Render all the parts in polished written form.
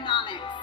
economics.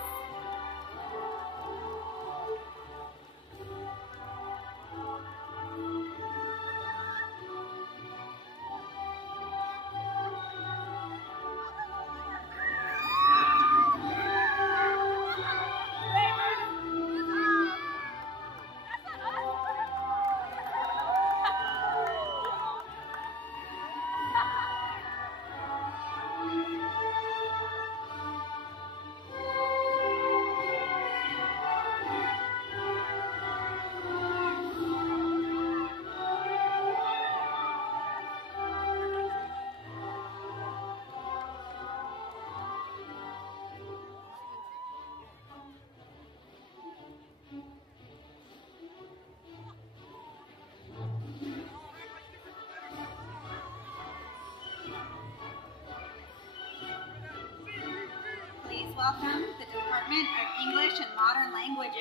Please welcome the Department of English and Modern Languages.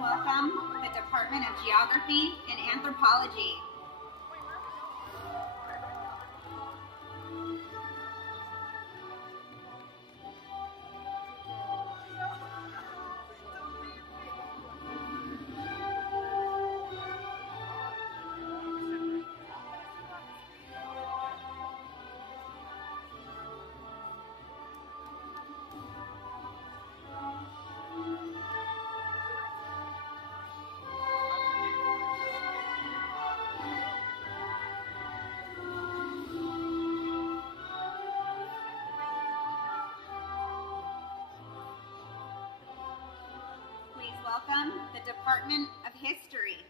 Welcome the Department of Geography and Anthropology. Welcome the Department of History.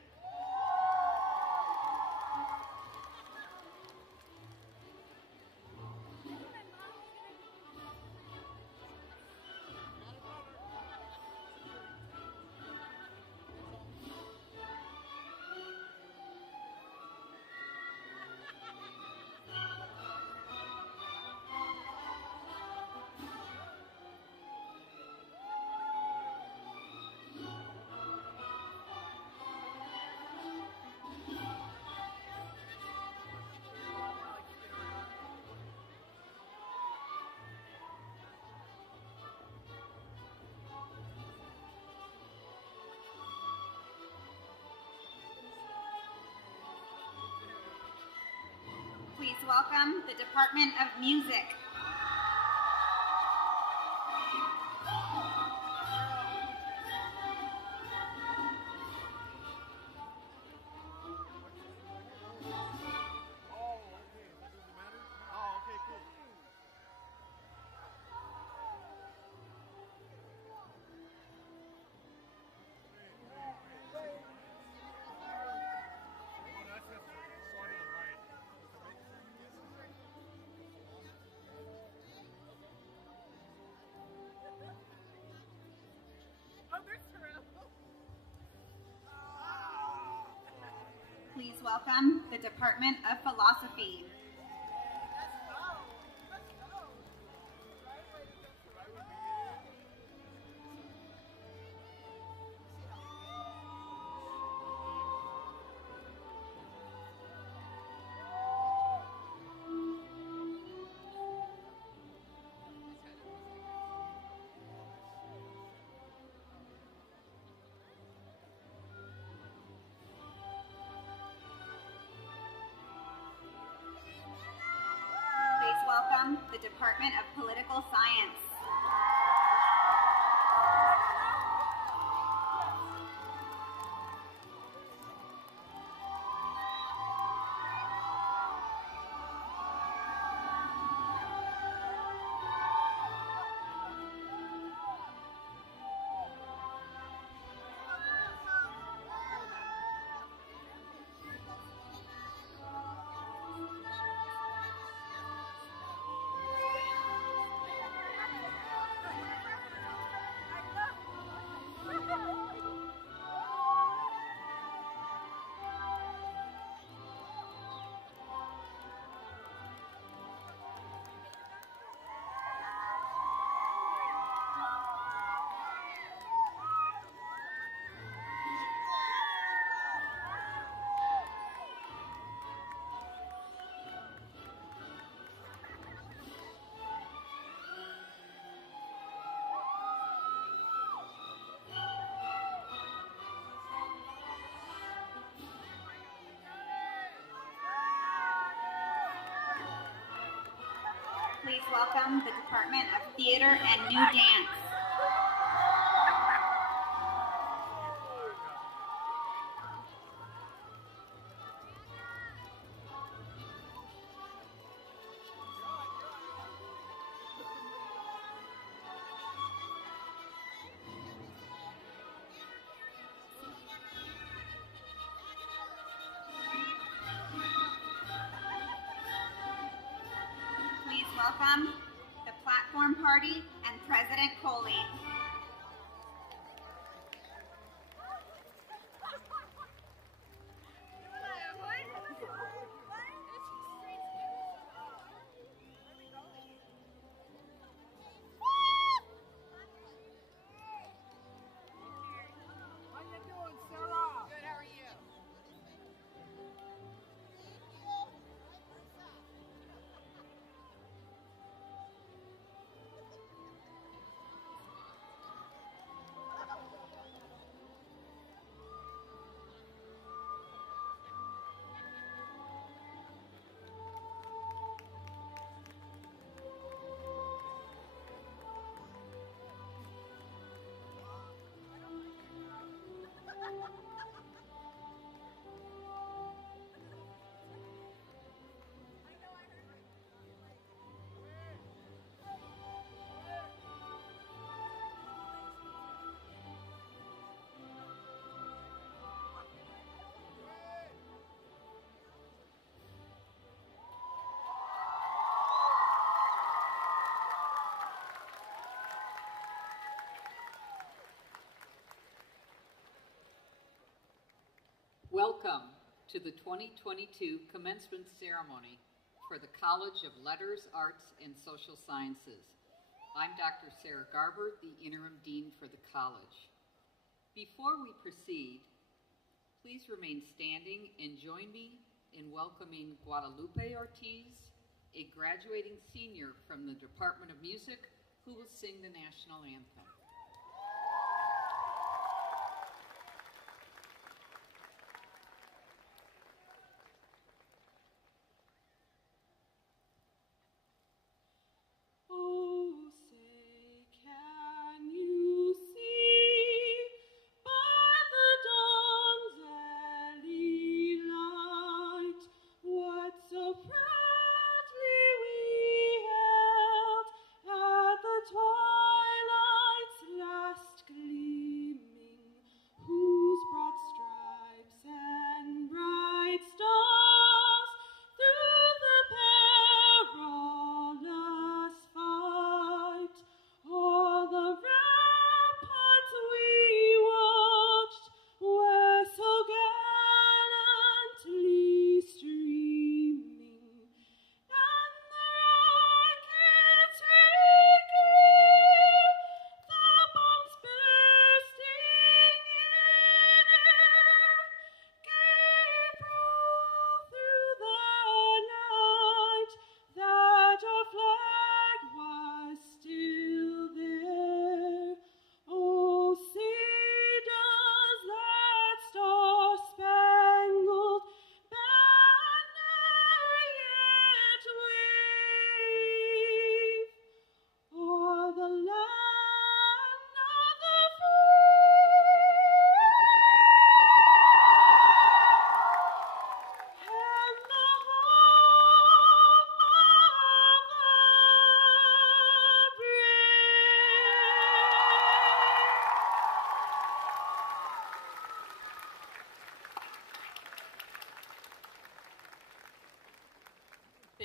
Please welcome the Department of Music. Please welcome the Department of Philosophy. Please welcome the Department of Political Science. Please welcome the Department of Theater and New Dance. Please welcome the Platform Party and President Coley. Welcome to the 2022 Commencement Ceremony for the College of Letters, Arts, and Social Sciences. I'm Dr. Sarah Garber, the Interim Dean for the college. Before we proceed, please remain standing and join me in welcoming Guadalupe Ortiz, a graduating senior from the Department of Music, who will sing the national anthem. Twilight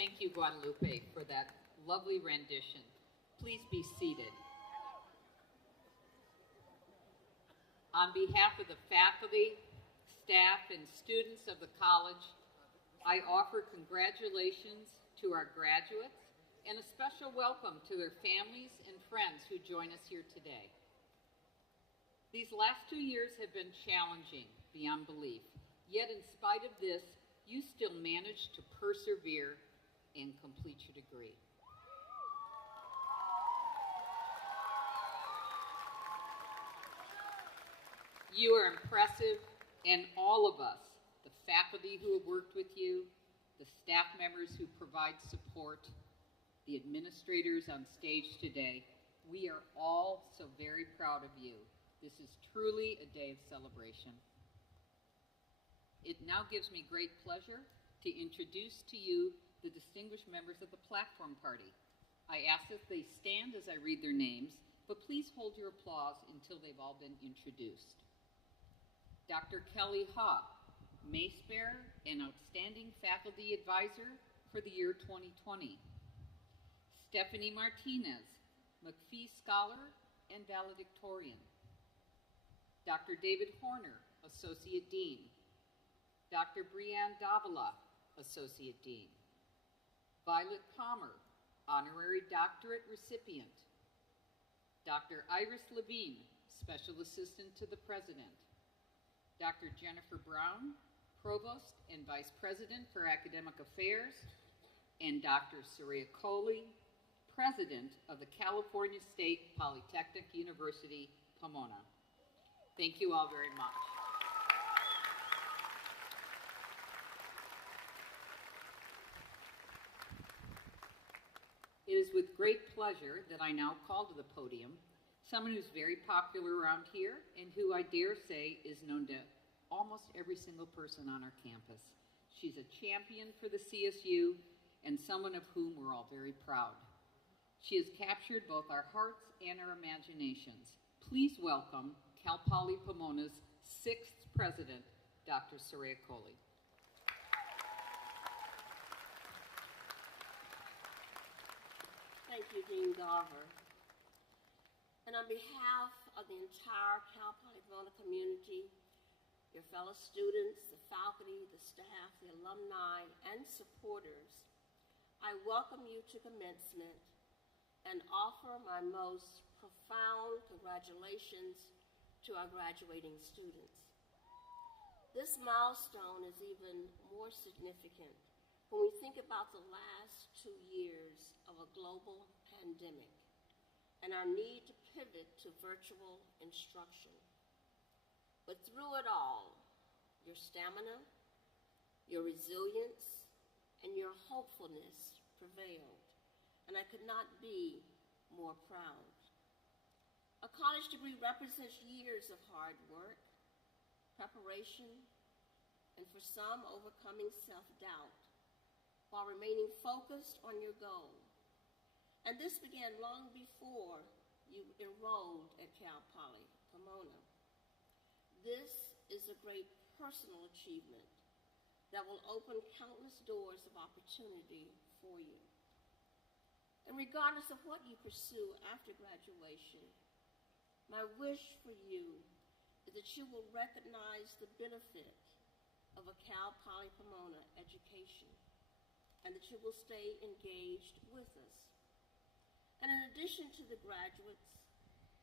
Thank you, Guadalupe, for that lovely rendition. Please be seated. On behalf of the faculty, staff, and students of the college, I offer congratulations to our graduates and a special welcome to their families and friends who join us here today. These last 2 years have been challenging beyond belief, yet in spite of this, you still managed to persevere and complete your degree. You are impressive, and all of us, the faculty who have worked with you, the staff members who provide support, the administrators on stage today, we are all so very proud of you. This is truly a day of celebration. It now gives me great pleasure to introduce to you the distinguished members of the platform party. I ask that they stand as I read their names, but please hold your applause until they've all been introduced. Dr. Kelly Ha, Mace Bearer and Outstanding Faculty Advisor for the year 2020. Stephanie Martinez, McPhee Scholar and Valedictorian. Dr. David Horner, Associate Dean. Dr. Brianne Davila, Associate Dean. Violet Palmer, Honorary Doctorate recipient. Dr. Iris Levine, Special Assistant to the President. Dr. Jennifer Brown, Provost and Vice President for Academic Affairs, and Dr. Surya Kohli, President of the California State Polytechnic University, Pomona. Thank you all very much. It is with great pleasure that I now call to the podium someone who's very popular around here and who I dare say is known to almost every single person on our campus. She's a champion for the CSU and someone of whom we're all very proud. She has captured both our hearts and our imaginations. Please welcome Cal Poly Pomona's 6th president, Dr. Surya Kohli. Thank you, Dean Garver. And on behalf of the entire Cal Poly Pomona community, your fellow students, the faculty, the staff, the alumni, and supporters, I welcome you to commencement and offer my most profound congratulations to our graduating students. This milestone is even more significant when we think about the last 2 years of a global pandemic and our need to pivot to virtual instruction. But through it all, your stamina, your resilience, and your hopefulness prevailed, and I could not be more proud. A college degree represents years of hard work, preparation, and for some, overcoming self-doubt, while remaining focused on your goal. And this began long before you enrolled at Cal Poly Pomona. This is a great personal achievement that will open countless doors of opportunity for you. And regardless of what you pursue after graduation, my wish for you is that you will recognize the benefit of a Cal Poly Pomona education and that you will stay engaged with us. And in addition to the graduates,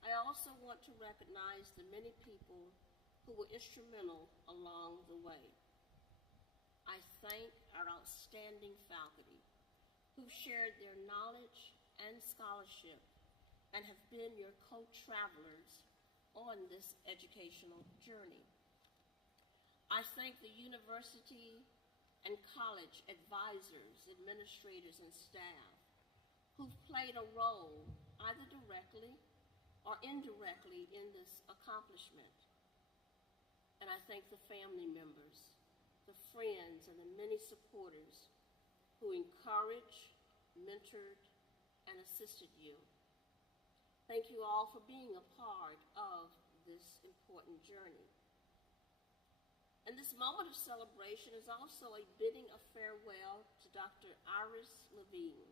I also want to recognize the many people who were instrumental along the way. I thank our outstanding faculty who shared their knowledge and scholarship and have been your co-travelers on this educational journey. I thank the university and college advisors, administrators, and staff who've played a role either directly or indirectly in this accomplishment. And I thank the family members, the friends, and the many supporters who encouraged, mentored, and assisted you. Thank you all for being a part of this important journey. And this moment of celebration is also a bidding of farewell to Dr. Iris Levine,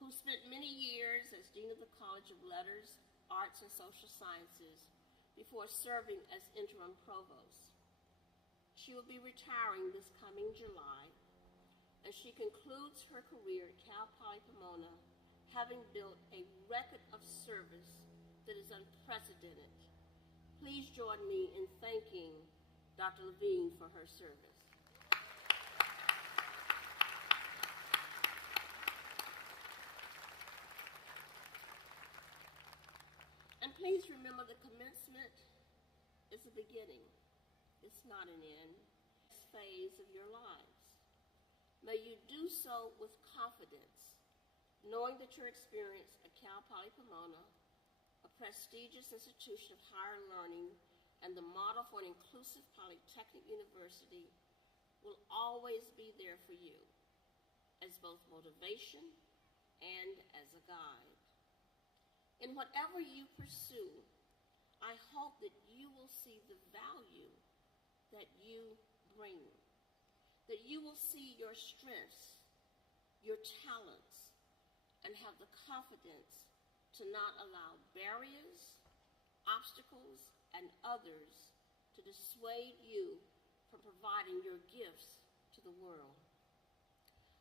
who spent many years as Dean of the College of Letters, Arts, and Social Sciences before serving as interim provost. She will be retiring this coming July, and she concludes her career at Cal Poly Pomona, having built a record of service that is unprecedented. Please join me in thanking Dr. Levine for her service. And please remember, the commencement is a beginning. It's not an end. It's a phase of your lives. May you do so with confidence, knowing that your experience at Cal Poly Pomona, a prestigious institution of higher learning and the model for an inclusive polytechnic university, will always be there for you as both motivation and as a guide. In whatever you pursue, I hope that you will see the value that you bring, that you will see your strengths, your talents, and have the confidence to not allow barriers, obstacles, and others to dissuade you from providing your gifts to the world.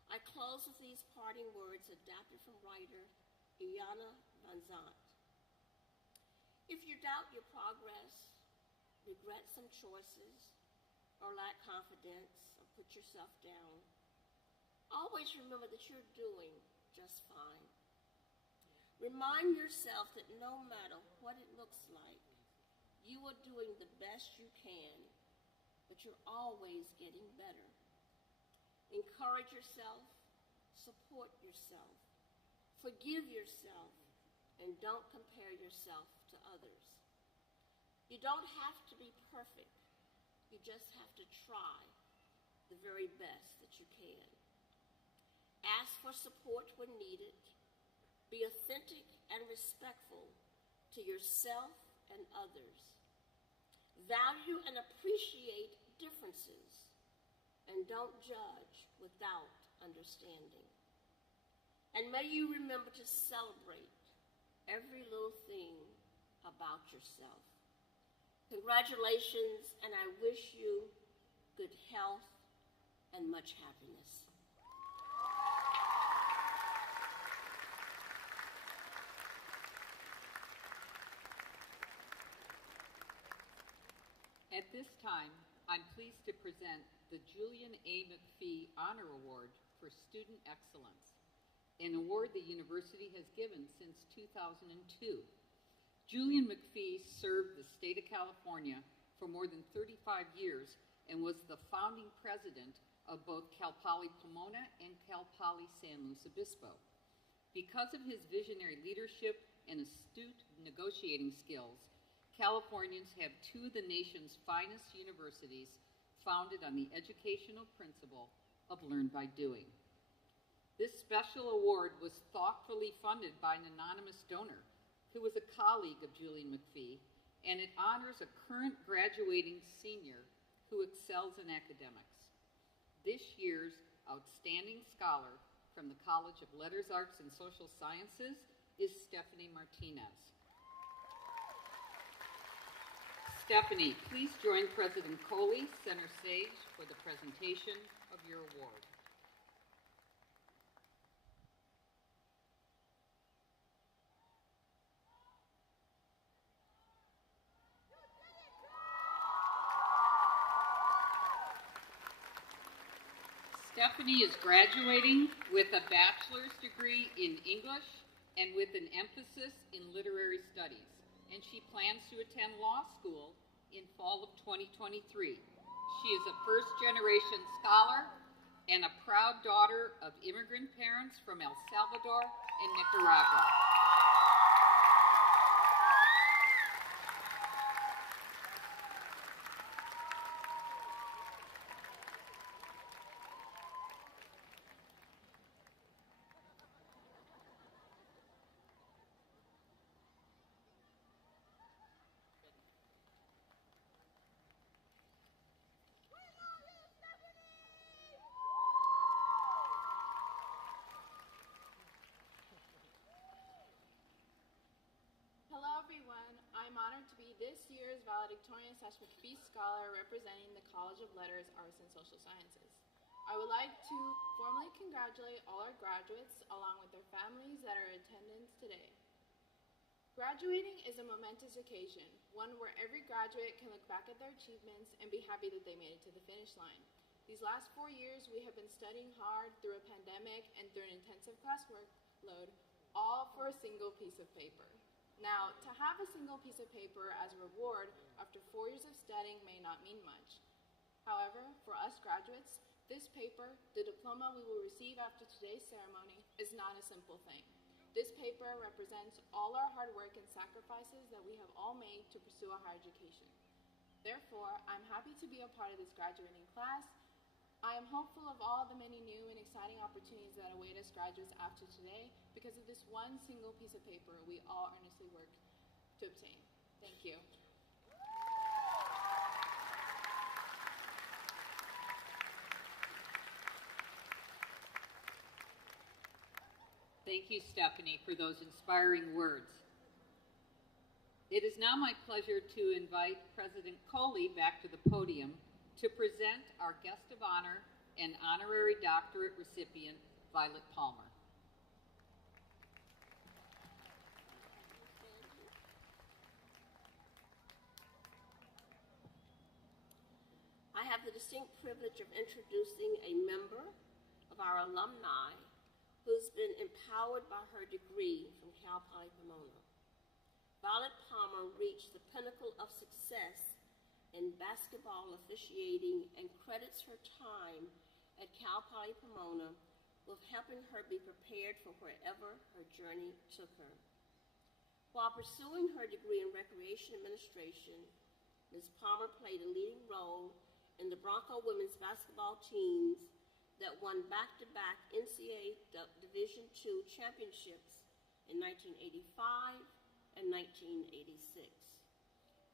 I close with these parting words adapted from writer Iana Van Zant. If you doubt your progress, regret some choices, or lack confidence, or put yourself down, always remember that you're doing just fine. Remind yourself that no matter what it looks like, you are doing the best you can, but you're always getting better. Encourage yourself, support yourself, forgive yourself, and don't compare yourself to others. You don't have to be perfect. You just have to try the very best that you can. Ask for support when needed. Be authentic and respectful to yourself and others. Value and appreciate differences, and don't judge without understanding. And may you remember to celebrate every little thing about yourself. Congratulations, and I wish you good health and much happiness. At this time, I'm pleased to present the Julian A. McPhee Honor Award for Student Excellence, an award the university has given since 2002. Julian McPhee served the state of California for more than 35 years and was the founding president of both Cal Poly Pomona and Cal Poly San Luis Obispo. Because of his visionary leadership and astute negotiating skills, Californians have two of the nation's finest universities founded on the educational principle of learn by doing. This special award was thoughtfully funded by an anonymous donor who was a colleague of Julian McPhee, and it honors a current graduating senior who excels in academics. This year's outstanding scholar from the College of Letters, Arts, and Social Sciences is Stephanie Martinez. Stephanie, please join President Coley center stage for the presentation of your award. Stephanie is graduating with a bachelor's degree in English and with an emphasis in literary studies, and she plans to attend law school in fall of 2023. She is a first-generation scholar and a proud daughter of immigrant parents from El Salvador and Nicaragua. I am honored to be this year's valedictorian/McPhee Scholar representing the College of Letters, Arts, and Social Sciences. I would like to formally congratulate all our graduates along with their families that are in attendance today. Graduating is a momentous occasion, one where every graduate can look back at their achievements and be happy that they made it to the finish line. These last 4 years, we have been studying hard through a pandemic and through an intensive class workload, all for a single piece of paper. Now, to have a single piece of paper as a reward after 4 years of studying may not mean much. However, for us graduates, this paper, the diploma we will receive after today's ceremony, is not a simple thing. This paper represents all our hard work and sacrifices that we have all made to pursue a higher education. Therefore, I'm happy to be a part of this graduating class. I am hopeful of all the many new and exciting opportunities that await us graduates after today because of this one single piece of paper we all earnestly work to obtain. Thank you. Thank you, Stephanie, for those inspiring words. It is now my pleasure to invite President Coley back to the podium to present our guest of honor and honorary doctorate recipient, Violet Palmer. I have the distinct privilege of introducing a member of our alumni who's been empowered by her degree from Cal Poly Pomona. Violet Palmer reached the pinnacle of success in basketball officiating and credits her time at Cal Poly Pomona with helping her be prepared for wherever her journey took her. While pursuing her degree in recreation administration, Ms. Palmer played a leading role in the Bronco women's basketball teams that won back-to-back NCAA Division II championships in 1985 and 1986.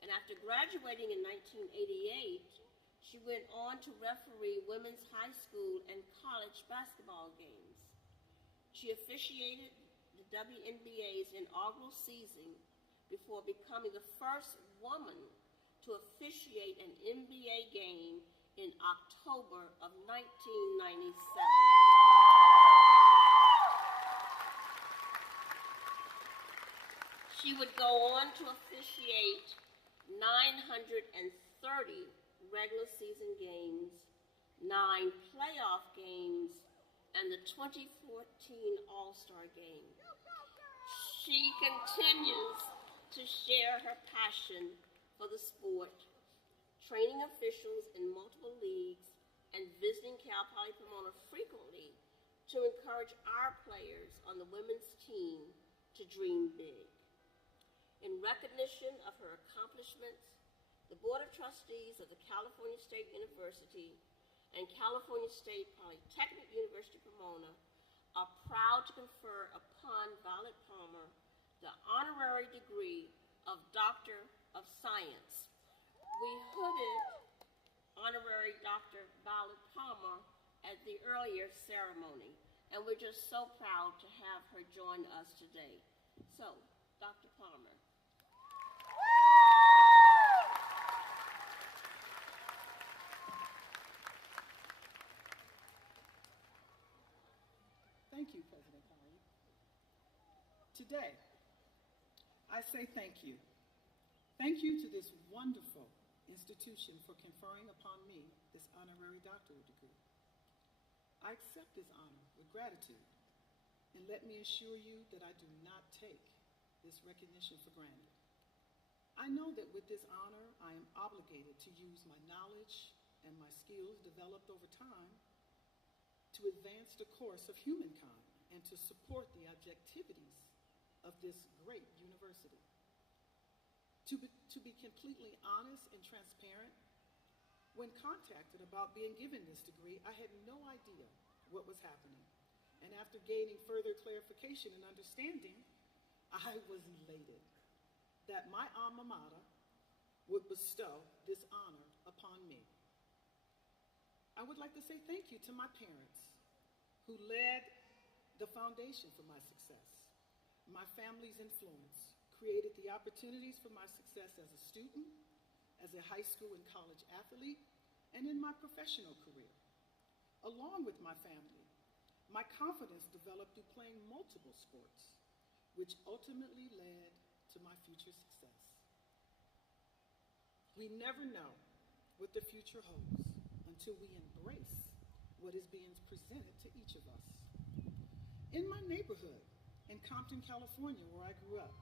And after graduating in 1988, she went on to referee women's high school and college basketball games. She officiated the WNBA's inaugural season before becoming the first woman to officiate an NBA game in October of 1997. She would go on to officiate 930 regular season games, 9 playoff games, and the 2014 All-Star Game. She continues to share her passion for the sport, training officials in multiple leagues, and visiting Cal Poly Pomona frequently to encourage our players on the women's team to dream big. In recognition of her accomplishments, the Board of Trustees of the California State University and California State Polytechnic University Pomona are proud to confer upon Violet Palmer the honorary degree of Doctor of Science. We hooded honorary Dr. Violet Palmer at the earlier ceremony, and we're just so proud to have her join us today. So, Dr. Palmer. Thank you, President Coley. Today, I say thank you. Thank you to this wonderful institution for conferring upon me this honorary doctorate degree. I accept this honor with gratitude, and let me assure you that I do not take this recognition for granted. I know that with this honor, I am obligated to use my knowledge and my skills developed over time to advance the course of humankind and to support the objectivities of this great university. To be completely honest and transparent, when contacted about being given this degree, I had no idea what was happening. And after gaining further clarification and understanding, I was elated that my alma mater would bestow this honor upon me. I would like to say thank you to my parents who led the foundation for my success, my family's influence, created the opportunities for my success as a student, as a high school and college athlete, and in my professional career. Along with my family, my confidence developed through playing multiple sports, which ultimately led to my future success. We never know what the future holds until we embrace what is being presented to each of us. In my neighborhood in Compton, California, where I grew up,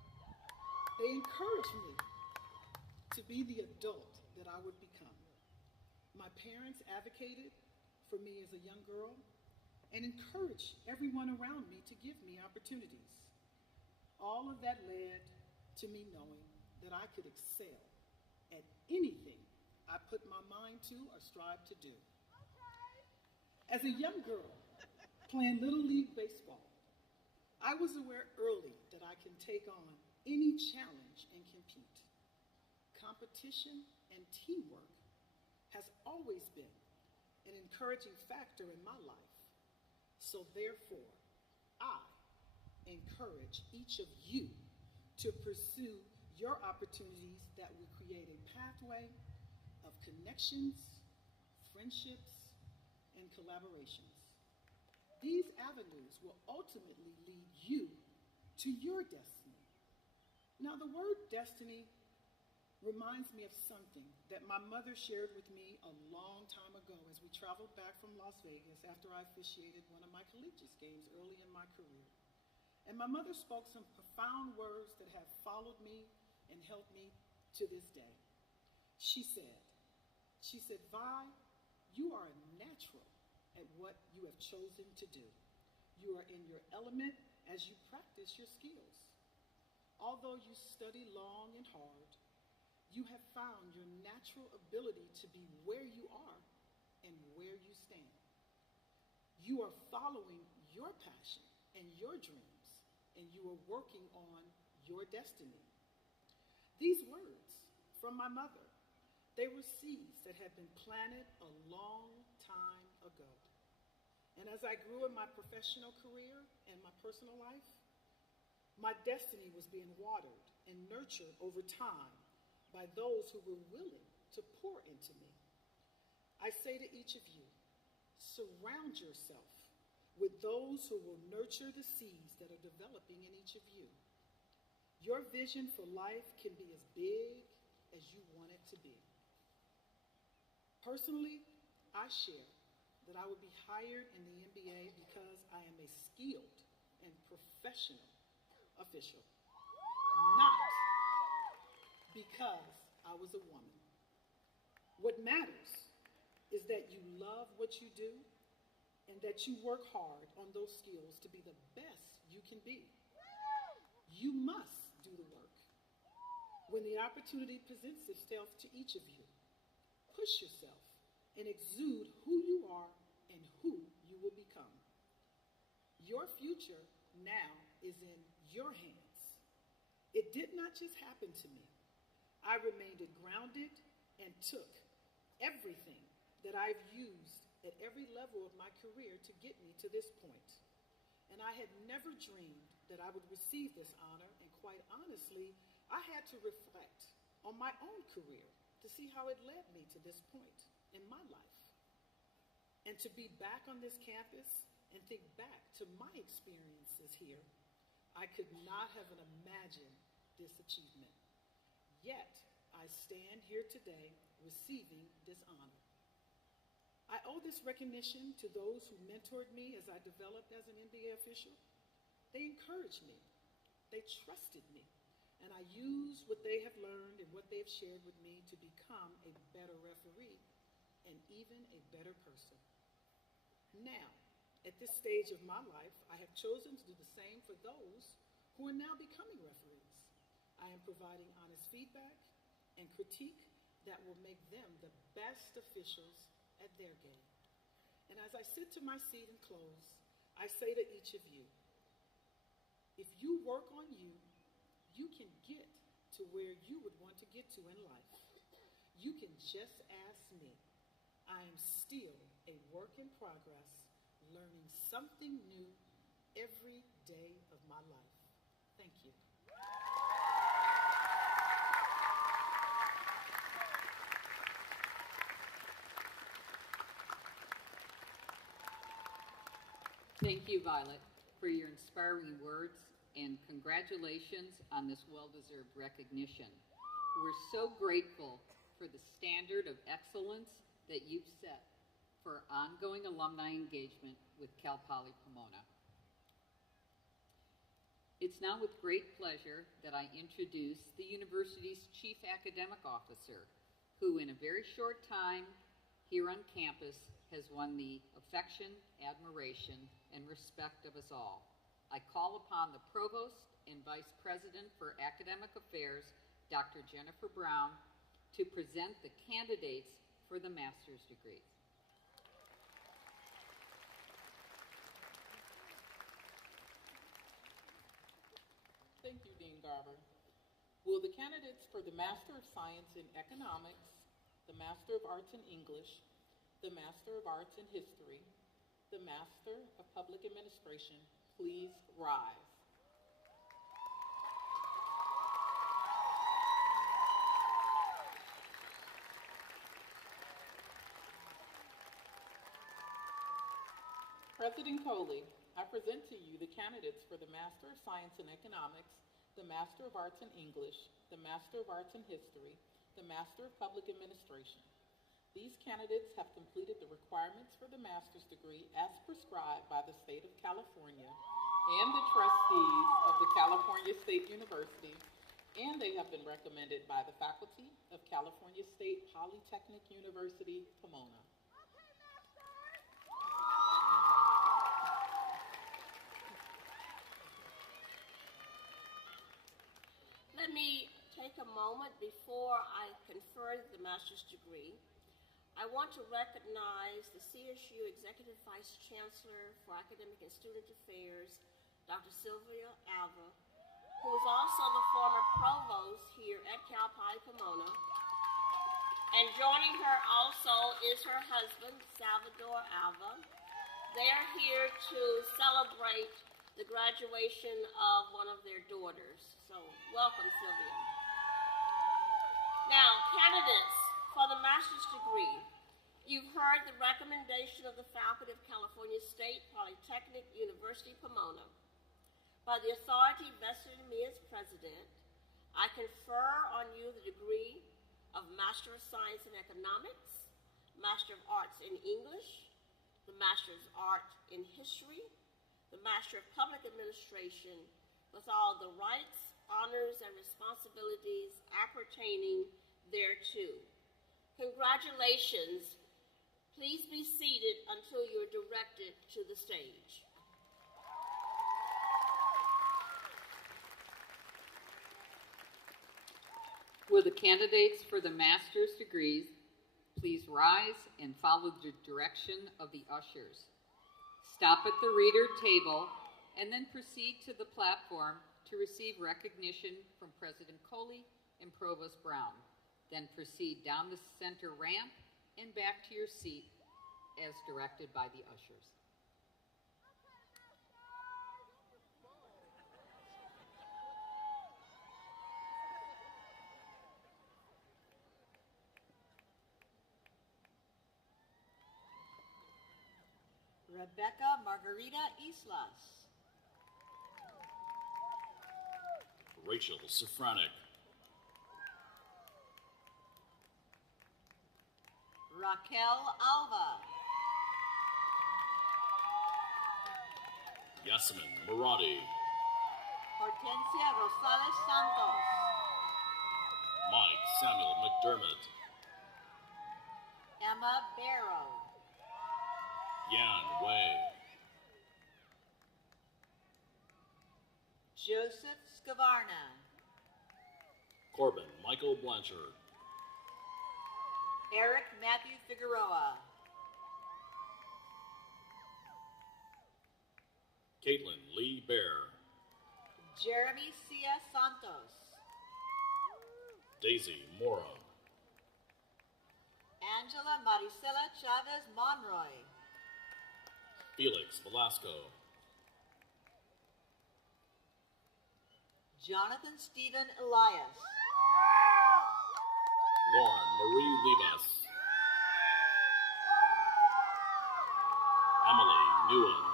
they encouraged me to be the adult that I would become. My parents advocated for me as a young girl and encouraged everyone around me to give me opportunities. All of that led to me knowing that I could excel at anything I put my mind to or strive to do. As a young girl playing Little League Baseball, I was aware early that I can take on any challenge and compete. Competition and teamwork has always been an encouraging factor in my life. So therefore, I encourage each of you to pursue your opportunities that will create a pathway of connections, friendships, and collaborations. These avenues will ultimately lead you to your destiny. Now, the word destiny reminds me of something that my mother shared with me a long time ago as we traveled back from Las Vegas after I officiated one of my collegiate games early in my career. And my mother spoke some profound words that have followed me and helped me to this day. She said, Vi, you are a natural at what you have chosen to do. You are in your element as you practice your skills. Although you study long and hard, you have found your natural ability to be where you are and where you stand. You are following your passion and your dreams, and you are working on your destiny. These words from my mother, they were seeds that had been planted a long time ago. And as I grew in my professional career and my personal life, my destiny was being watered and nurtured over time by those who were willing to pour into me. I say to each of you, surround yourself with those who will nurture the seeds that are developing in each of you. Your vision for life can be as big as you want it to be. Personally, I share that I would be hired in the NBA because I am a skilled and professional official, not because I was a woman. What matters is that you love what you do and that you work hard on those skills to be the best you can be. You must do the work. When the opportunity presents itself to each of you, push yourself and exude who you are and who you will become. Your future now is in your hands. It did not just happen to me. I remained grounded and took everything that I've used at every level of my career to get me to this point. And I had never dreamed that I would receive this honor, and quite honestly, I had to reflect on my own career to see how it led me to this point in my life. And to be back on this campus and think back to my experiences here, I could not have imagined this achievement. Yet, I stand here today receiving this honor. I owe this recognition to those who mentored me as I developed as an NBA official. They encouraged me, they trusted me, and I used what they have learned and what they've shared with me to become a better referee and even a better person. Now, at this stage of my life, I have chosen to do the same for those who are now becoming referees. I am providing honest feedback and critique that will make them the best officials at their game. And as I sit to my seat and close, I say to each of you, if you work on you, you can get to where you would want to get to in life. You can just ask me. I am still a work in progress, learning something new every day of my life. Thank you. Thank you, Violet, for your inspiring words, and congratulations on this well-deserved recognition. We're so grateful for the standard of excellence that you've set for ongoing alumni engagement with Cal Poly Pomona. It's now with great pleasure that I introduce the university's Chief Academic Officer, who in a very short time here on campus has won the affection, admiration, and respect of us all. I call upon the Provost and Vice President for Academic Affairs, Dr. Jennifer Brown, to present the candidates for the master's degrees. Thank you, Dean Garber. Will the candidates for the Master of Science in Economics, the Master of Arts in English, the Master of Arts in History, the Master of Public Administration, please rise? President Coley, I present to you the candidates for the Master of Science in Economics, the Master of Arts in English, the Master of Arts in History, the Master of Public Administration. These candidates have completed the requirements for the master's degree as prescribed by the state of California and the trustees of the California State University, and they have been recommended by the faculty of California State Polytechnic University, Pomona. Let me take a moment before I confer the master's degree. I want to recognize the CSU Executive Vice Chancellor for Academic and Student Affairs, Dr. Sylvia Alva, who is also the former provost here at Cal Poly Pomona. And joining her also is her husband, Salvador Alva. They are here to celebrate the graduation of one of their daughters. So welcome, Sylvia. Now, candidates for the master's degree, you've heard the recommendation of the faculty of California State Polytechnic University, Pomona. By the authority vested in me as president, I confer on you the degree of Master of Science in Economics, Master of Arts in English, the Master of Arts in History, the Master of Public Administration, with all the rights, honors, and responsibilities appertaining thereto. Congratulations. Please be seated until you're directed to the stage. Will the candidates for the master's degrees please rise and follow the direction of the ushers. Stop at the reader table and then proceed to the platform to receive recognition from President Coley and Provost Brown. Then proceed down the center ramp and back to your seat as directed by the ushers. Rebecca Margarita Islas. Rachel Safranek. Raquel Alva. Yasmin Muradi. Hortensia Rosales Santos. Mike Samuel McDermott. Emma Barrow. Yan Wei. Joseph Scavarna. Corbin Michael Blanchard. Eric Matthew Figueroa. Caitlin Lee Bear. Jeremy Cia Santos. Daisy Mora. Angela Maricela Chavez Monroy. Felix Velasco. Jonathan Stephen Elias. Lauren Marie Livas. Emily Newen.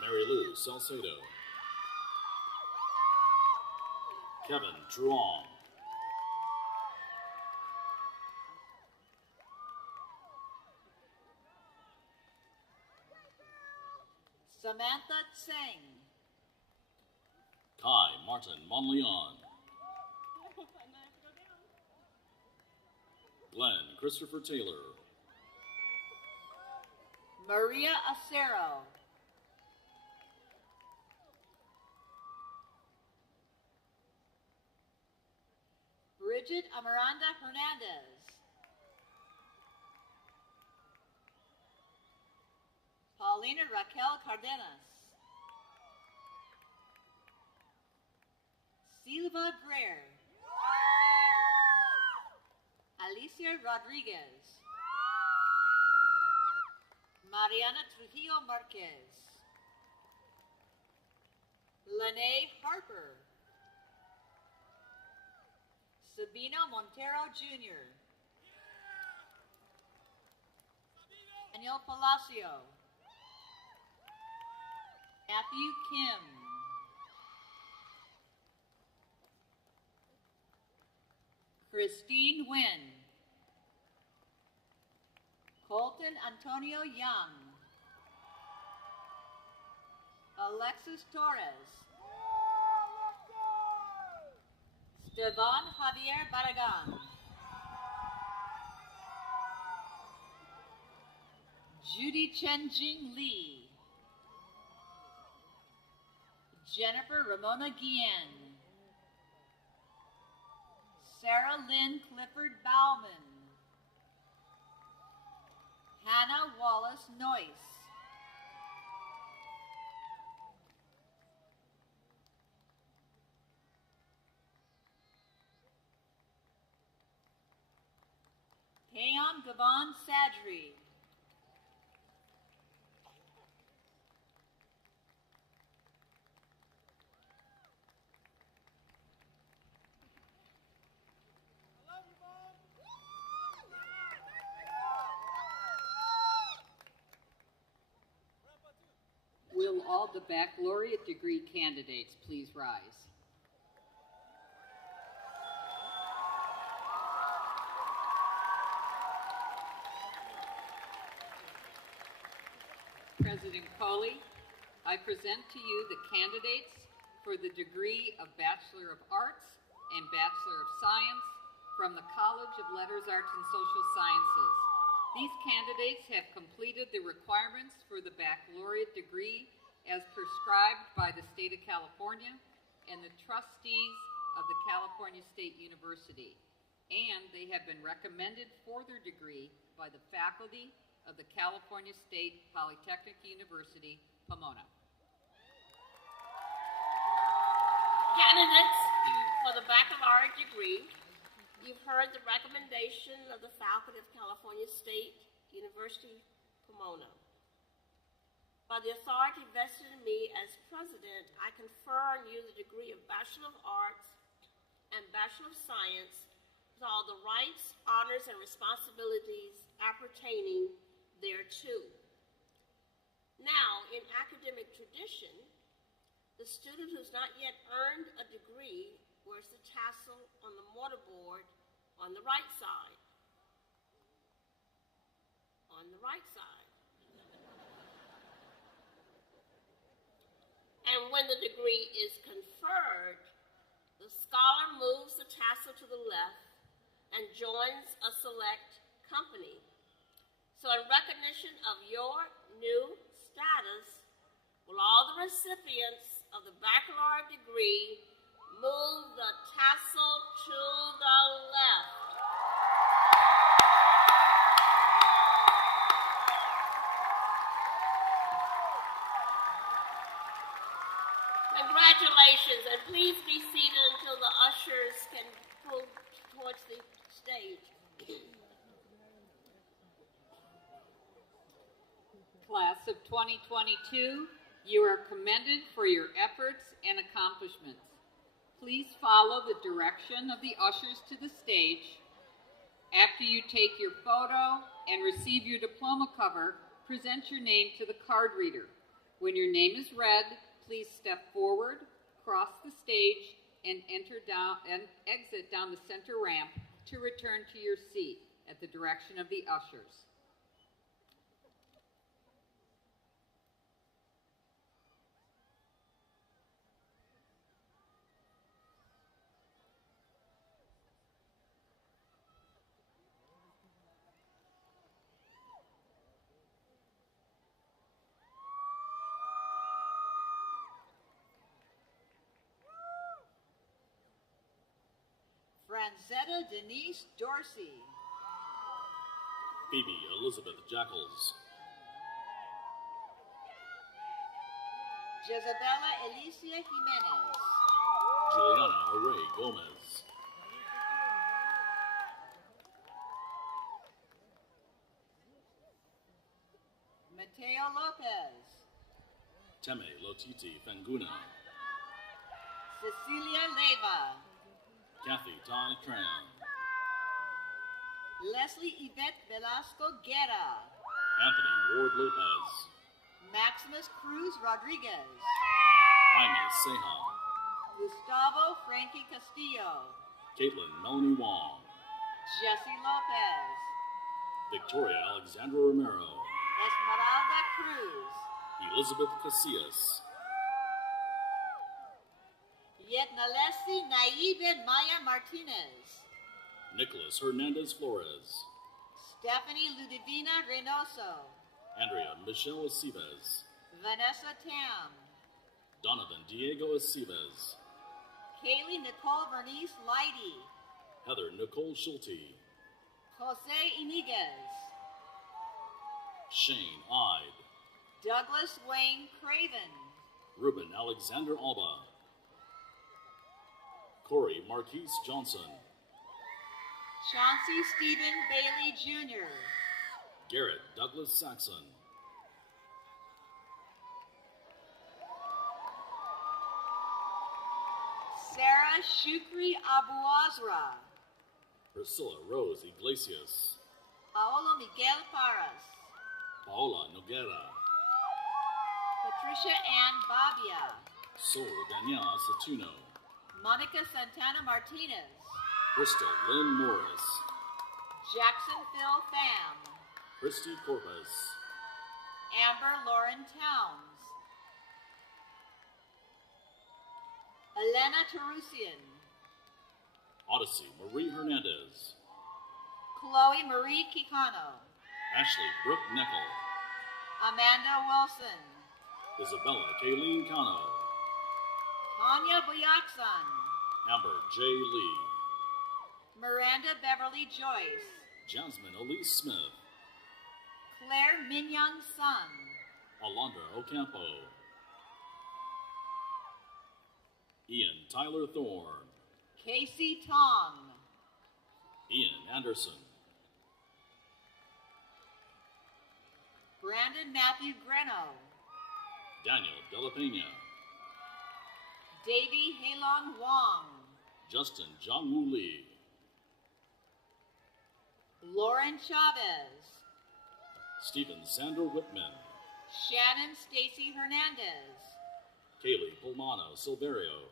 Mary Lou Salcedo. Kevin Truong. Samantha Tseng. Kai Martin Monleon. Glenn Christopher Taylor. Maria Acero. Bridget Amaranda Hernandez. Paulina Raquel Cardenas. Silva Greer. Alicia Rodriguez. Mariana Trujillo Marquez. Lene Harper. Sabino Montero Jr. Daniel Palacio. Matthew Kim. Christine Nguyen. Colton Antonio Young. Alexis Torres. Stevan Javier Barragan. Judy Chenjing Lee. Jennifer Ramona Guillen. Sarah Lynn Clifford Bauman. Hannah Wallace Noyce. Tayon Gavon Sadri. Will all the baccalaureate degree candidates please rise? President Coley, I present to you the candidates for the degree of Bachelor of Arts and Bachelor of Science from the College of Letters, Arts, and Social Sciences. These candidates have completed the requirements for the baccalaureate degree as prescribed by the state of California and the trustees of the California State University, and they have been recommended for their degree by the faculty of the California State Polytechnic University, Pomona. Candidates for the baccalaureate degree, you've heard the recommendation of the faculty of California State University, Pomona. By the authority vested in me as president, I confer on you the degree of Bachelor of Arts and Bachelor of Science with all the rights, honors, and responsibilities appertaining thereto. Now, in academic tradition, the student who's not yet earned a degree wears the tassel on the mortarboard on the right side. On the right side. And when the degree is conferred, the scholar moves the tassel to the left and joins a select company. So in recognition of your new status, will all the recipients of the baccalaureate degree move the tassel to the left? Congratulations, and please be seated until the ushers can pull towards the stage. Class of 2022, you are commended for your efforts and accomplishments. Please follow the direction of the ushers to the stage. After you take your photo and receive your diploma cover, present your name to the card reader. When your name is read, please step forward, cross the stage, and exit down the center ramp to return to your seat at the direction of the ushers. Franzetta Denise Dorsey. Phoebe Elizabeth Jackals. Jezabella Alicia Jimenez. Juliana Array Gomez. Mateo Lopez. Teme Lotiti Fanguna. Cecilia Leyva. Kathy Tai Tran. Leslie Yvette Velasco Guerra. Anthony Ward Lopez. Maximus Cruz Rodriguez. Jaime Seja. Gustavo Frankie Castillo. Caitlin Melanie Wong. Jesse Lopez. Victoria Alexandra Romero. Esmeralda Cruz. Elizabeth Casillas. Yetnalesi Naiben Maya Martinez. Nicholas Hernandez Flores. Stephanie Ludivina Reynoso. Andrea Michelle Aceves. Vanessa Tam. Donovan Diego Aceves. Kaylee Nicole Vernice Leidy. Heather Nicole Schulte. Jose Iniguez. Shane Ide. Douglas Wayne Craven. Ruben Alexander Alba. Corey Marquise Johnson. Chauncey Stephen Bailey Jr. Garrett Douglas Saxon. Sarah Shukri Abuazra. Priscilla Rose Iglesias. Paolo Miguel Paras. Paola Noguera. Patricia Ann Babia. Sol Daniela Satuno. Monica Santana Martinez. Crystal Lynn Morris. Jackson Phil Pham. Christy Corpus. Amber Lauren Towns. Elena Tarusian. Odyssey Marie Hernandez. Chloe Marie Quijano. Ashley Brooke Neckel. Amanda Wilson. Isabella Kayleen Cano. Tanya Buyakson. Amber J. Lee. Miranda Beverly Joyce. Jasmine Elise Smith. Claire Mignon Sun. Alondra Ocampo. Ian Tyler Thorne. Casey Tong. Ian Anderson. Brandon Matthew Greno. Daniel Dela Pena. Davy Halong Wong. Justin Jongwoo Lee. Lauren Chavez. Stephen Sandra Whitman. Shannon Stacy Hernandez. Kaylee Pulmano Silverio.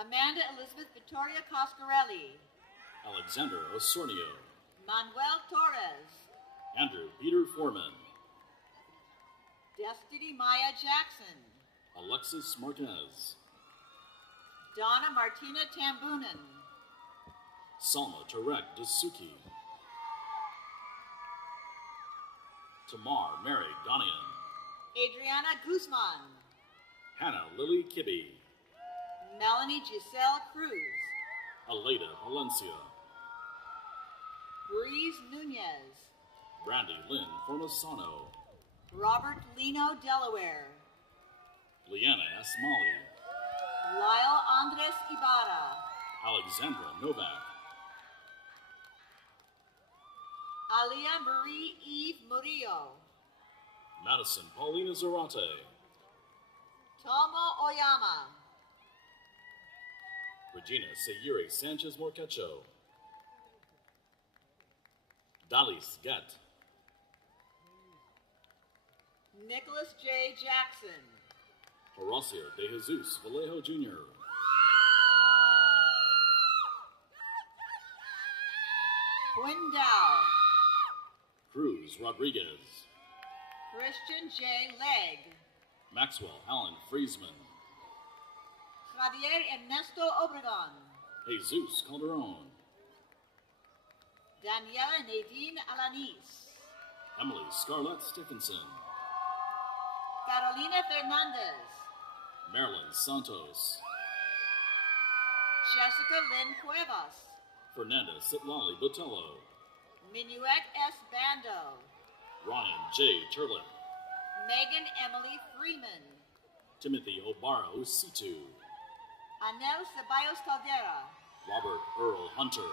Amanda Elizabeth Victoria Coscarelli. Alexander Osornio. Manuel Torres. Andrew Peter Foreman. Destiny Maya Jackson. Alexis Marquez. Donna Martina Tambunan. Salma Tarek Dasuki. Tamar Mary Donian. Adriana Guzman. Hannah Lily Kibbe. Melanie Giselle Cruz. Aleda Valencia. Breeze Nunez. Brandy Lynn Formasano. Robert Lino Delaware. Leanna Asmali. Lyle Andres Ibarra. Alexandra Novak. Alia Marie Eve Murillo. Madison Paulina Zarate. Tomo Oyama. Regina Sayuri Sanchez Morcacho. Dalis Get. Nicholas J. Jackson. Horacio de Jesus Vallejo Jr., Quinn Dow. Cruz Rodriguez, Christian J. Legg. Maxwell Allen Friesman, Javier Ernesto Obregon. Jesus Calderon, Daniela Nadine Alanis. Emily Scarlett Stephenson, Carolina Fernandez. Marilyn Santos, Jessica Lynn Cuevas. Fernanda Citlali Botello, Minuet S. Bando. Ryan J. Turlip, Megan Emily Freeman. Timothy Obara Usitu, Anel Ceballos Caldera. Robert Earl Hunter,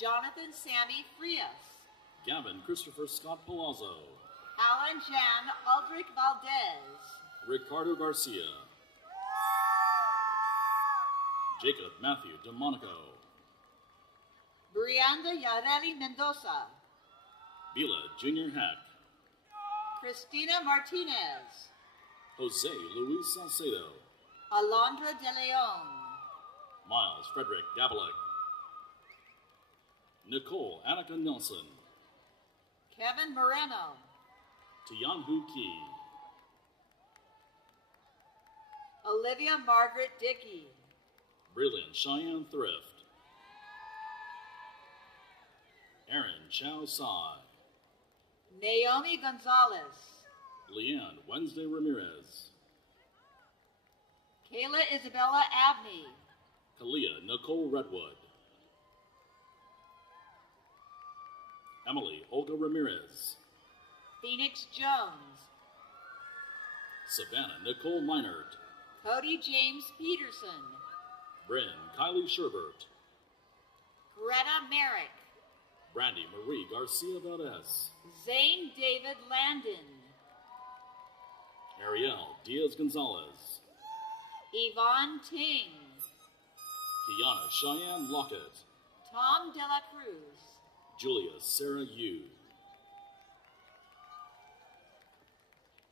Jonathan Sammy Frias. Gavin Christopher Scott Palazzo, Alan Jan Aldrich Valdez. Ricardo Garcia, Jacob Matthew DeMonico, Brianda Yareli Mendoza. Bila Junior Hack, Cristina Martinez. Jose Luis Salcedo, Alondra De Leon. Miles Frederick Dabalek, Nicole Annika Nelson, Kevin Moreno. Tianhu Ki, Olivia Margaret Dickey. Brilliant Cheyenne Thrift, Aaron Chow Sai, Naomi Gonzalez. Leanne Wednesday Ramirez, Kayla Isabella Abney. Kalia Nicole Redwood, Emily Olga Ramirez, Phoenix Jones. Savannah Nicole Meinert, Cody James Peterson. Bryn Kylie Sherbert, Greta Merrick. Brandy Marie Garcia Valdez, Zane David Landon. Ariel Diaz Gonzalez, Yvonne Ting. Kiana Cheyenne Lockett, Tom De La Cruz. Julia Sarah Yu,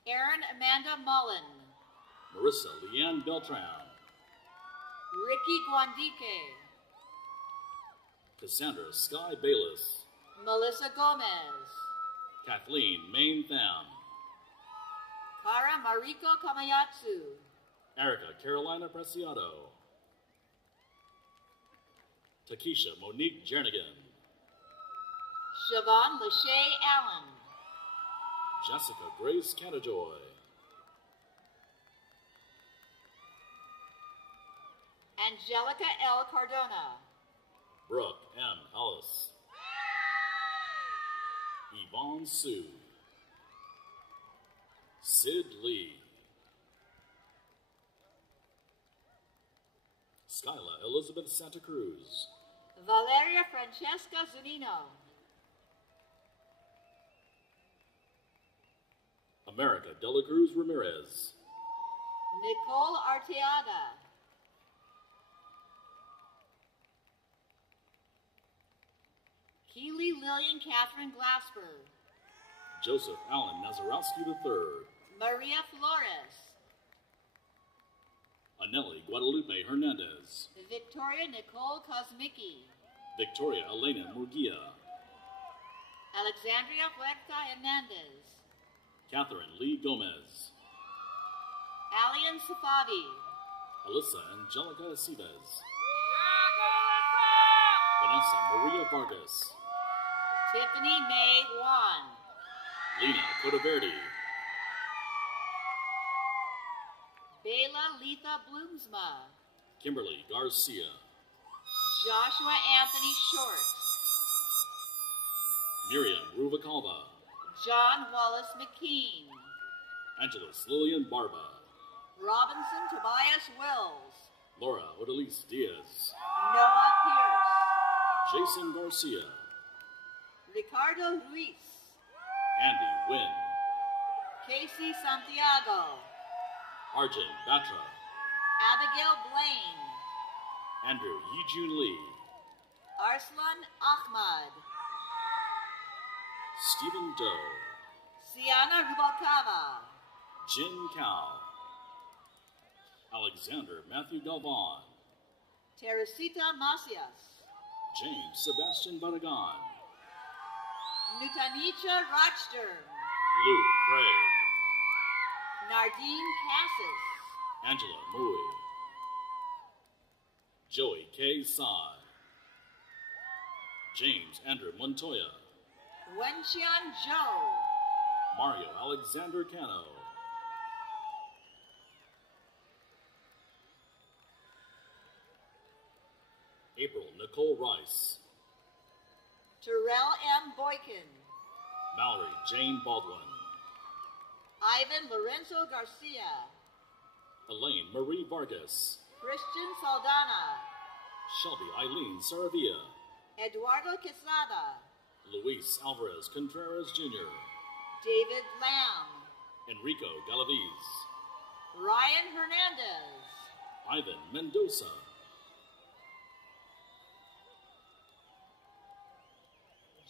Erin Amanda Mullen. Marissa Leanne Beltran, Ricky Guandique. Cassandra Sky Bayless, Melissa Gomez. Kathleen Main Tham, Kara Mariko Kamayatsu. Erica Carolina Preciado, Takesha Monique Jernigan, Siobhan Lachey Allen. Jessica Grace Catajoy, Angelica L. Cardona. Brooke M. Ellis, Yvonne Sue, Sid Lee, Skyla Elizabeth Santa Cruz, Valeria Francesca Zunino. America Dela Cruz Ramirez, Nicole Arteaga. Keely Lillian Catherine Glasper. Joseph Allen Nazarowski III, Maria Flores. Anelli Guadalupe Hernandez, Victoria Nicole Kosmicki. Victoria Elena Murguia, Alexandria Huerta Hernandez. Catherine Lee Gomez, Alian Safavi. Alyssa Angelica Aceves, Vanessa Maria Vargas, Tiffany May Wan. Lena Cotaverde, Bela Letha Bloomsma. Kimberly Garcia, Joshua Anthony Short. Miriam Ruvacalva, John Wallace McKean. Angeles Lillian Barba, Robinson Tobias Wills. Laura Odalise Diaz, Noah Pierce. Jason Garcia, Ricardo Ruiz. Andy Wynn, Casey Santiago. Arjun Batra, Abigail Blaine. Andrew Yijun Lee, Arslan Ahmad. Stephen Doe, Siana Rubalcava. Jin Cao. Alexander Matthew Galvan. Teresita Macias. James Sebastian Barragan. Nutanicha Rochster. Luke Craig. Nardine Cassis. Angela Mui. Joey K. Sai. James Andrew Montoya. Wenxian Zhou. Mario Alexander Cano. April Nicole Rice. Terrell M. Boykin. Mallory Jane Baldwin. Ivan Lorenzo Garcia. Elaine Marie Vargas. Christian Saldana. Shelby Eileen Saravia. Eduardo Quesada. Luis Alvarez Contreras Jr. David Lamb. Enrico Galaviz. Ryan Hernandez. Ivan Mendoza.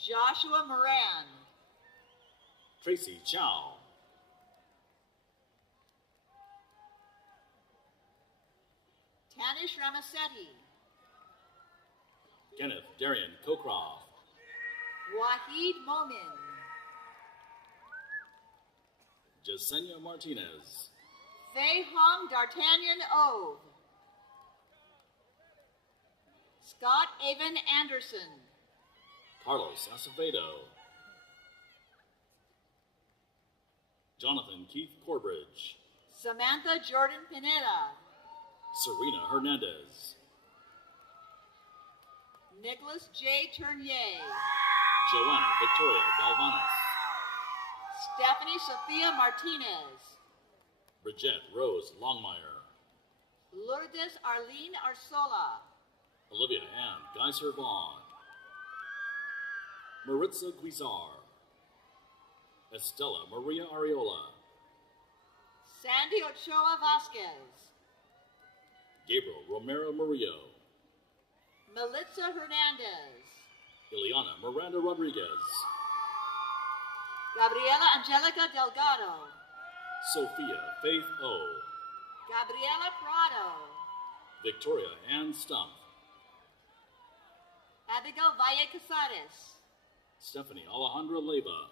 Joshua Moran. Tracy Chow. Tanish Ramasetti. Kenneth Darian Cockcroft. Wahid Momin. Jasenia Martinez. Fei Hong D'Artagnan Ove. Scott Avon Anderson. Carlos Acevedo. Jonathan Keith Corbridge. Samantha Jordan Pineda. Serena Hernandez. Nicholas J. Tournier. Joanna Victoria Galvanis. Stephanie Sophia Martinez. Bridget Rose Longmire. Lourdes Arlene Arsola. Olivia Ann Geiser Vaughn. Maritza Guizar. Estella Maria Areola. Sandy Ochoa Vasquez. Gabriel Romero Murillo. Melitza Hernandez. Ileana Miranda Rodriguez. Gabriela Angelica Delgado. Sophia Faith O. Gabriela Prado. Victoria Ann Stump. Abigail Valle Casares. Stephanie Alejandra Leyva.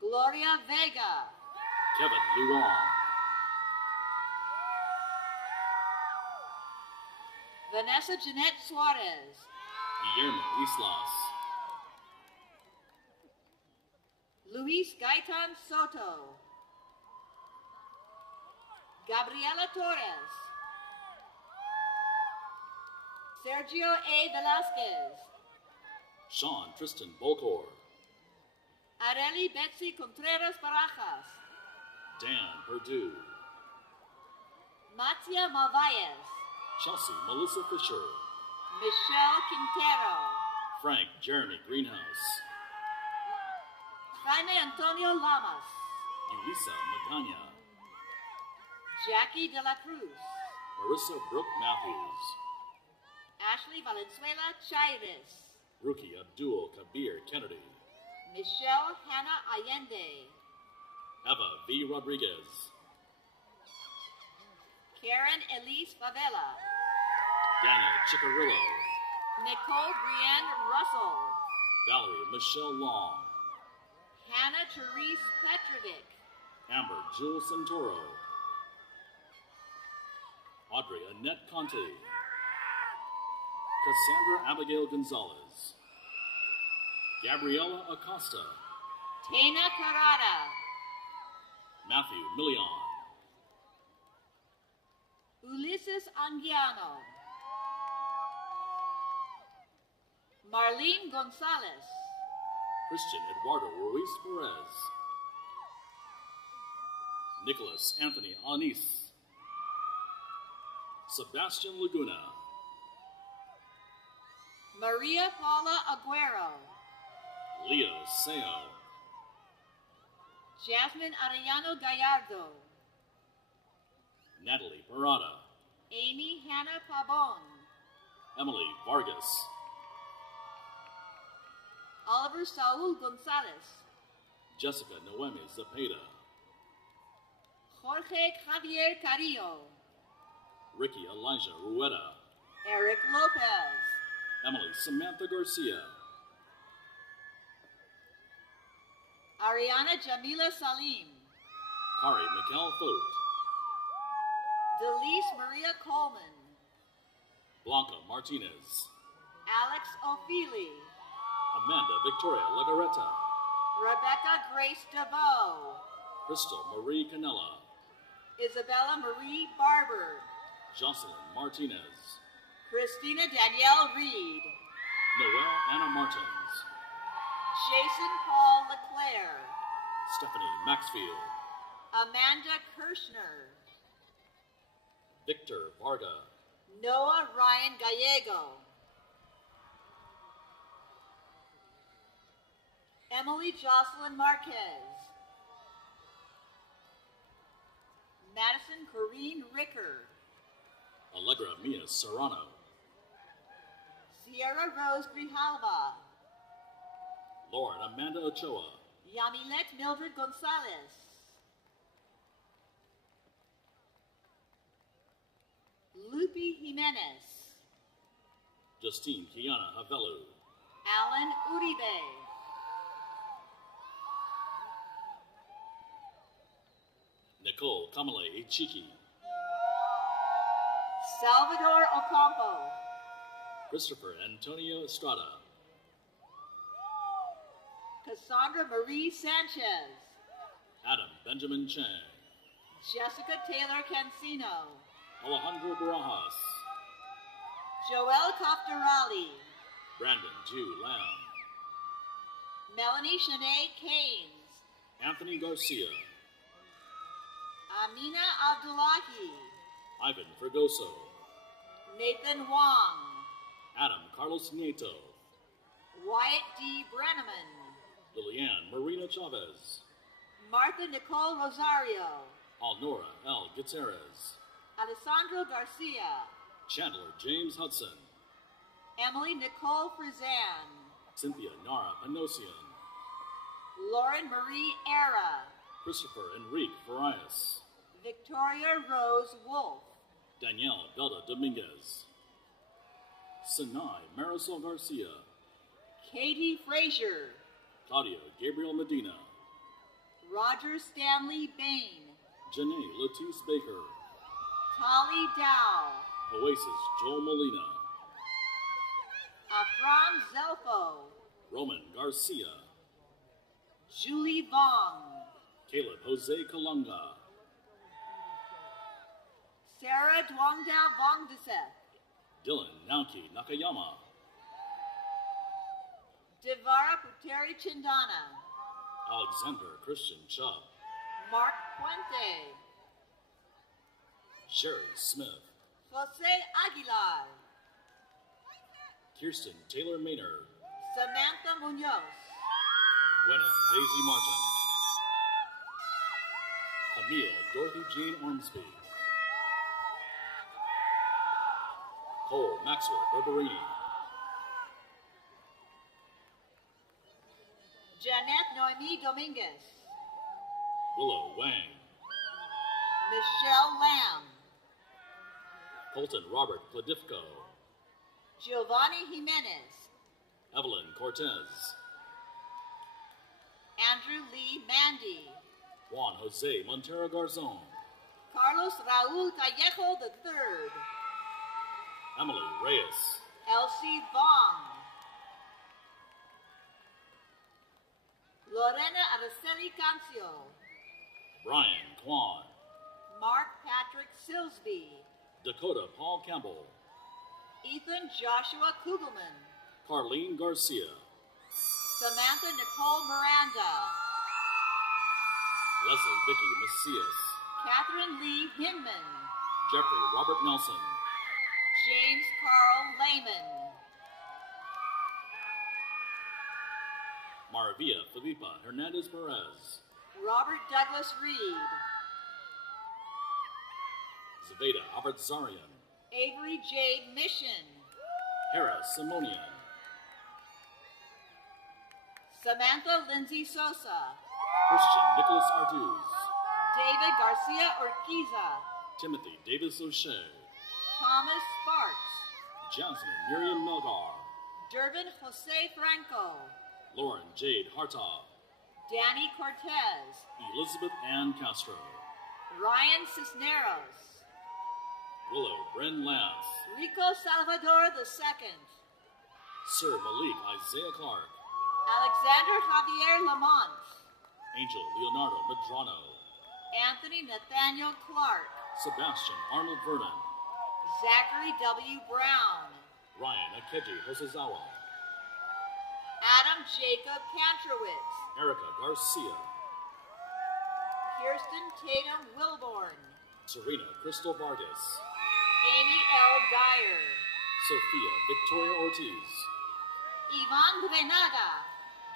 Gloria Vega. Kevin Luong. Vanessa Jeanette Suarez. Guillermo Islas. Luis Gaitan Soto. Gabriela Torres. Sergio A. Velasquez. Sean Tristan Bolcor. Areli Betsy Contreras Barajas. Dan Perdue. Matia Malvalles. Chelsea Melissa Fisher. Michelle Quintero. Frank Jeremy Greenhouse. Jaime Antonio Lamas. Ulisa Magana. Jackie De La Cruz. Marissa Brooke Matthews. Ashley Valenzuela Chaires. Rookie Abdul Kabir Kennedy. Michelle Hannah Allende. Eva V. Rodriguez. Karen Elise Favela. Daniel Chicarillo. Nicole Brienne Russell. Valerie Michelle Long. Hannah Therese Petrovic. Amber Jewel Santoro. Audrey Annette Conte. Cassandra Abigail Gonzalez. Gabriela Acosta. Tena Carrada. Matthew Million. Ulises Anguiano. Marlene Gonzalez. Christian Eduardo Ruiz Perez. Nicholas Anthony Anis. Sebastian Laguna. Maria Paula Aguero. Leo Seo. Jasmine Arellano Gallardo. Natalie Parada. Amy Hannah Pabon. Emily Vargas. Oliver Saul Gonzalez. Jessica Noemi Zepeda. Jorge Javier Carrillo. Ricky Elijah Rueda. Eric Lopez. Emily Samantha Garcia. Ariana Jamila Salim. Kari Mikael Fote. Delise Maria Coleman. Blanca Martinez. Alex O'Feely. Amanda Victoria Lagaretta. Rebecca Grace DeVoe. Crystal Marie Canella. Isabella Marie Barber. Jocelyn Martinez. Christina Danielle Reed. Noelle Anna Martins. Jason Paul LeClaire. Stephanie Maxfield. Amanda Kirschner. Victor Varga. Noah Ryan Gallego. Emily Jocelyn Marquez. Madison Corrine Ricker. Allegra Mia Serrano. Sierra Rose Grijalva. Lauren Amanda Ochoa. Yamilet Mildred Gonzalez. Lupe Jimenez. Justine Kiana Havelu. Alan Uribe. Nicole Kamale Ichiki. Salvador Ocampo. Christopher Antonio Estrada. Cassandra Marie Sanchez. Adam Benjamin Chang. Jessica Taylor Cancino. Alejandro Barajas. Joel Coftarali. Brandon Jew Lamb. Melanie Shanae Keynes. Anthony Garcia. Amina Abdullahi. Ivan Fregoso. Nathan Wong. Adam Carlos Nieto. Wyatt D. Brenneman. Liliane Marina Chavez. Martha Nicole Rosario. Alnora L. Gutierrez. Alessandro Garcia. Chandler James Hudson. Emily Nicole Frizan. Cynthia Nara Panosian. Lauren Marie Era. Christopher Enrique Farias. Victoria Rose Wolf. Danielle Delta Dominguez. Sinai Marisol Garcia. Katie Frazier. Claudio Gabriel Medina. Roger Stanley Bain. Janae Latisse Baker. Tolly Dow. Oasis Joel Molina. Afram Zelfo. Roman Garcia. Julie Vong. Caleb Jose Kalunga. Sarah Duongda Vongdaseth. Dylan Naoki Nakayama. Devara Puteri Chindana. Alexander Christian Chubb. Mark Puente. Sherry Smith. Jose Aguilar. Kirsten Taylor Maynard. Samantha Munoz. Gwyneth Daisy Martin. Camille Dorothy Jean Ormsby. Cole Maxwell Berberini. Jeanette Noemi Dominguez. Willow Wang. Michelle Lamb. Colton Robert Pladifko. Giovanni Jimenez. Evelyn Cortez. Andrew Lee Mandy. Juan Jose Montero Garzon. Carlos Raul Callejo III. Emily Reyes. Elsie Vong. Lorena Araceli Cancio. Brian Kwan. Mark Patrick Silsby. Dakota Paul Campbell. Ethan Joshua Kugelman. Carlene Garcia. Samantha Nicole Miranda. Leslie Vicky Macias. Catherine Lee Hinman. Jeffrey Robert Nelson. James Carl Lehman. Maravilla Felipa Hernandez Perez. Robert Douglas Reed. Zaveda Abertzarian. Avery Jade Mission. Hera Simonian. Samantha Lindsay Sosa. Christian Nicholas Arduz. David Garcia Urquiza. Timothy Davis O'Shea. Thomas Sparks. Jasmine Miriam Melgar. Durbin Jose Franco. Lauren Jade Hartog. Danny Cortez. Elizabeth Ann Castro. Ryan Cisneros. Willow Bren Lance. Rico Salvador II. Sir Malik Isaiah Clark. Alexander Javier Lamont. Angel Leonardo Medrano. Anthony Nathaniel Clark. Sebastian Arnold Vernon. Zachary W. Brown. Ryan Akeji Hosozawa. Adam Jacob Kantrowitz. Erica Garcia. Kirsten Tatum Wilborn. Serena Crystal Vargas. Amy L. Dyer. Sophia Victoria Ortiz. Ivan Grenaga.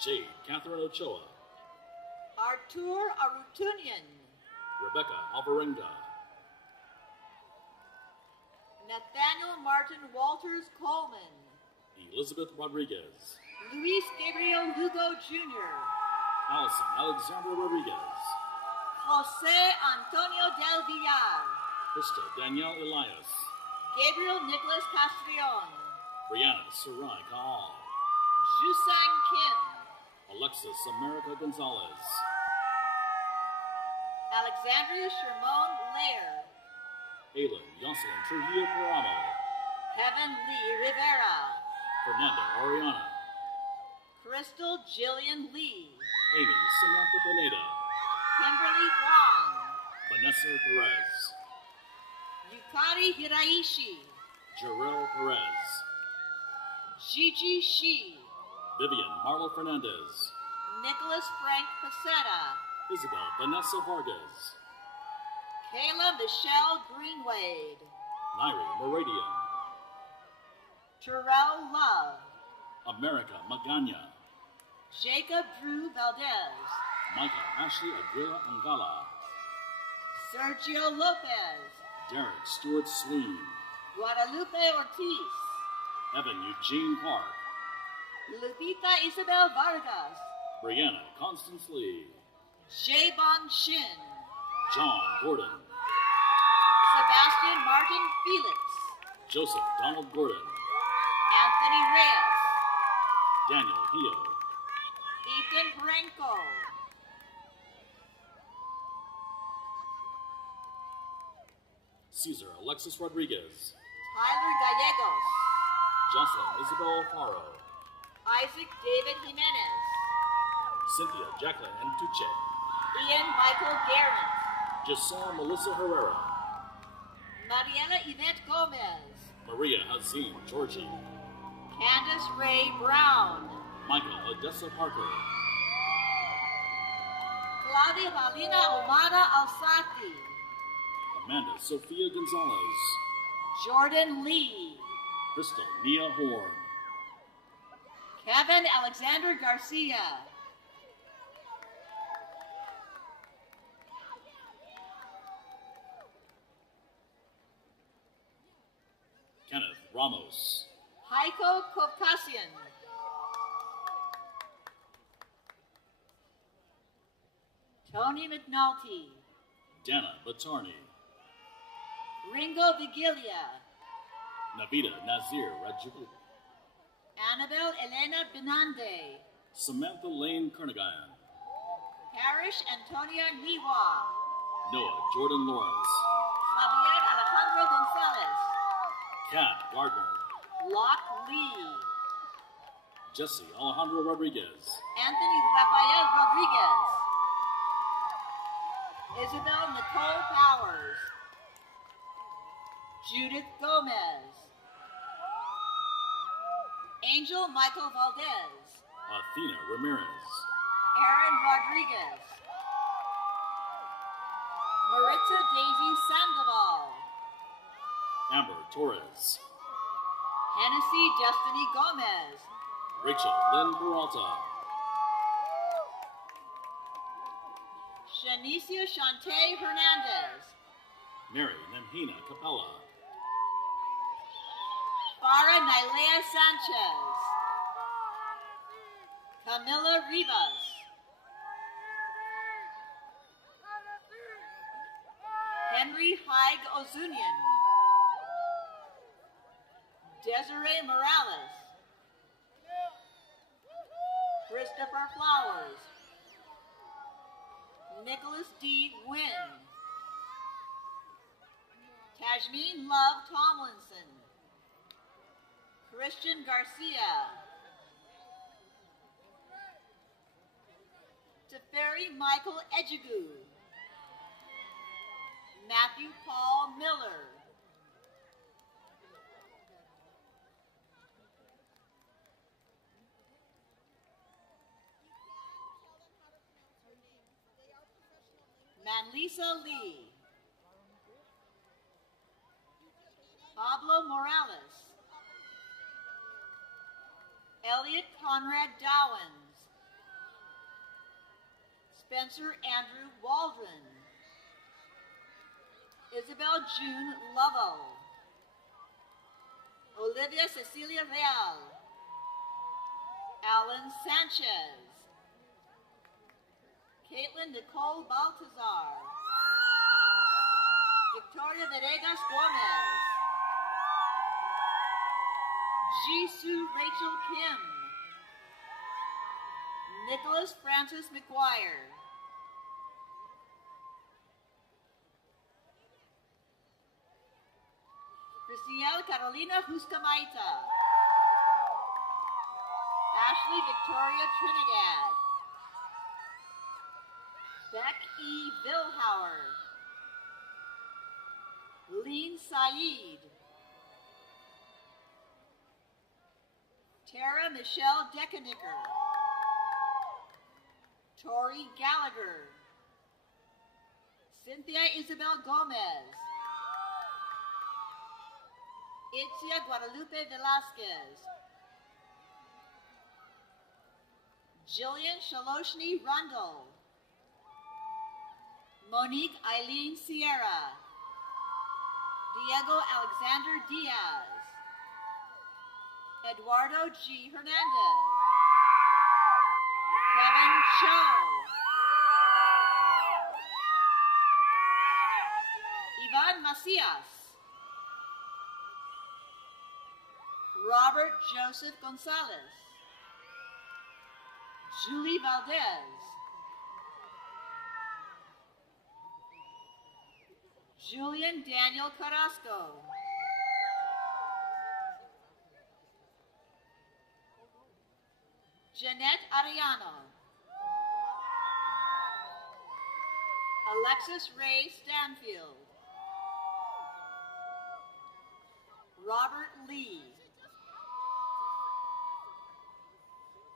Jade Catherine Ochoa. Artur Arutunian. Rebecca Alvarenga. Nathaniel Martin Walters Coleman. Elizabeth Rodriguez. Luis Gabriel Lugo Jr. Allison Alexandra Rodriguez. Jose Antonio Del Villar. Krista Danielle Elias. Gabriel Nicholas Castrillon. Brianna Sarai Kaal. Jusang Kim. Alexis America Gonzalez. Alexandria Shermone Lair. Aylin Yoselin Trujillo Paramo. Heaven Lee Rivera. Fernanda Oriana. Crystal Jillian Lee. Amy Samantha Beneda. Kimberly Huang. Vanessa Perez. Yukari Hiraishi. Jarrell Perez. Gigi Shi. Vivian Marlo Fernandez. Nicholas Frank Pasetta. Isabel Vanessa Vargas. Kayla Michelle Greenwade. Nairi Meridian. Terrell Love. America Magana. Jacob Drew Valdez. Micah Ashley Aguila Angala. Sergio Lopez. Derek Stewart Sleen. Guadalupe Ortiz. Evan Eugene Park. Lupita Isabel Vargas. Brianna Constance Lee. Jaebon Shin. John Gordon. Sebastian Martin Felix. Joseph Donald Gordon. Anthony Reyes. Daniel Hio. Ethan Parenko. Cesar Alexis Rodriguez. Tyler Gallegos. Jocelyn Isabel Alfaro. Isaac David Jimenez. Cynthia Jacqueline Antuche. Ian Michael Garrett. Giselle Melissa Herrera. Mariela Yvette Gomez. Maria Hazim Georgie. Candace Ray Brown. Michael Odessa Parker. Claudia Valina Omada Alsati. Amanda Sophia Gonzalez. Jordan Lee. Crystal Nia Horn. Kevin Alexander Garcia. Kenneth Ramos. Heiko Kovkasian. Tony McNulty. Dana Batarni. Ringo Vigilia. Navita Nazir Rajul. Annabelle Elena Benande. Samantha Lane Kernigan. Parrish Antonia Niwa. Noah Jordan Lawrence. Javier Alejandro Gonzalez. Kat Gardner. Locke Lee. Jesse Alejandro Rodriguez. Anthony Rafael Rodriguez. Isabel Nicole Powers. Judith Gomez. Angel Michael Valdez. Athena Ramirez. Aaron Rodriguez. Maritza Daisy Sandoval. Amber Torres. Hennessy Destiny Gomez. Rachel Lynn Peralta. Shanicia Shantae Hernandez. Mary Nemhina Capella. Farah Nylea Sanchez. Camila Rivas. Henry Haig Ozunian, Desiree Morales, Christopher Flowers, Nicholas D. Wynn, Tajmeen Love Tomlinson, Christian Garcia, Teferi Michael Ejigu, Matthew Paul Miller, Manlisa Lee, Pablo Morales, Elliot Conrad Dowens, Spencer Andrew Waldron, Isabel June Lovell, Olivia Cecilia Real, Alan Sanchez, Caitlin Nicole Baltazar, Victoria Venegas Gomez, Jisoo Rachel Kim, Nicholas Francis McGuire, Cristiel Carolina Huscamaita, Ashley Victoria Trinidad, Beck E. Vilhauer, Lean Saeed, Tara Michelle Decanicker, Tori Gallagher, Cynthia Isabel Gomez, Itzia Guadalupe Velasquez, Jillian Shaloshni Rundle, Monique Eileen Sierra, Diego Alexander Diaz, Eduardo G. Hernandez, Kevin Cho, Ivan Macias, Robert Joseph Gonzalez, Julie Valdez, Julian Daniel Carrasco, Jeanette Arellano, Alexis Ray Stanfield, Robert Lee,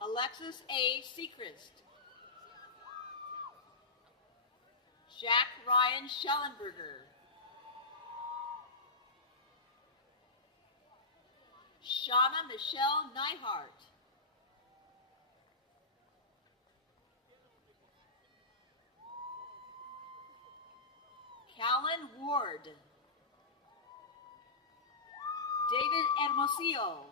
Alexis A. Sechrist, Jack Ryan Schellenberger, Shauna Michelle Neihart, Callan Ward, David Hermosillo,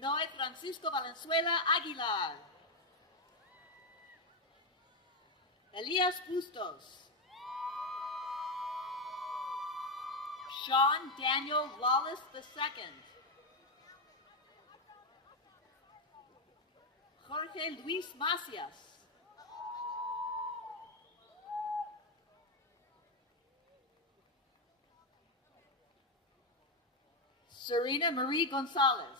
Noé Francisco Valenzuela Aguilar, Elias Bustos, Sean Daniel Wallace II, Jorge Luis Macias, Serena Marie Gonzalez,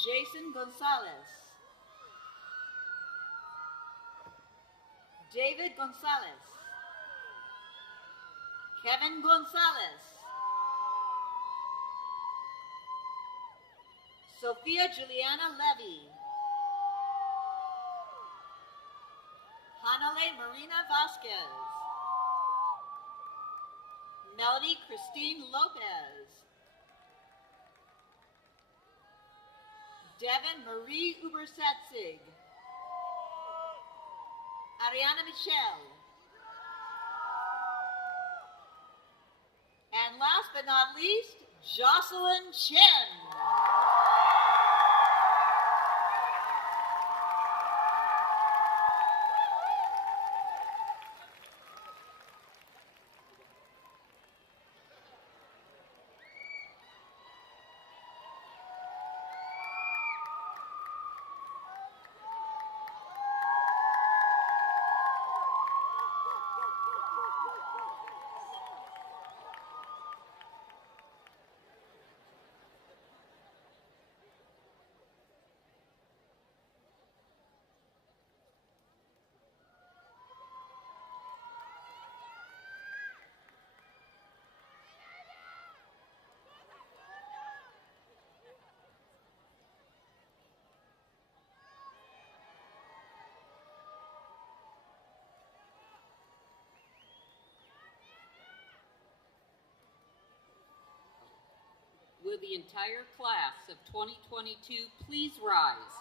Jason Gonzalez, David Gonzalez, Kevin Gonzalez, Sophia Juliana Levy, Hanale Marina Vasquez, Melody Christine Lopez, Devin Marie Ubersetzig, Ariana Michelle, and last but not least, Jocelyn Chen. Will the entire class of 2022 please rise?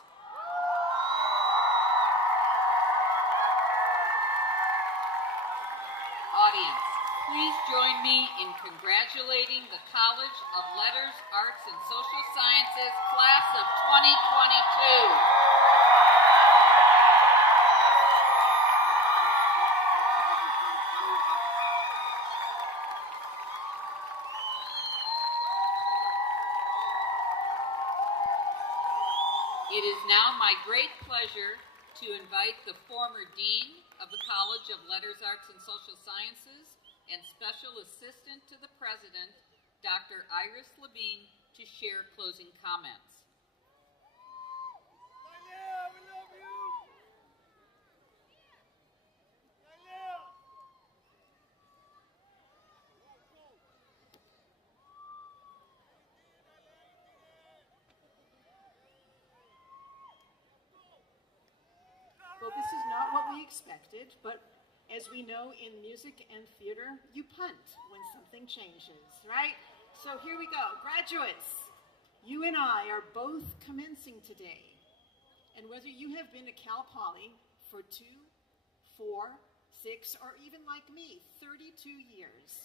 Audience, please join me in congratulating the College of Letters, Arts, and Social Sciences class of 2022. It is now my great pleasure to invite the former Dean of the College of Letters, Arts, and Social Sciences and Special Assistant to the President, Dr. Iris Levine, to share closing comments. Well, this is not what we expected, but as we know in music and theater, you punt when something changes, right? So here we go. Graduates, you and I are both commencing today. And whether you have been to Cal Poly for 2, 4, 6, or even like me, 32 years,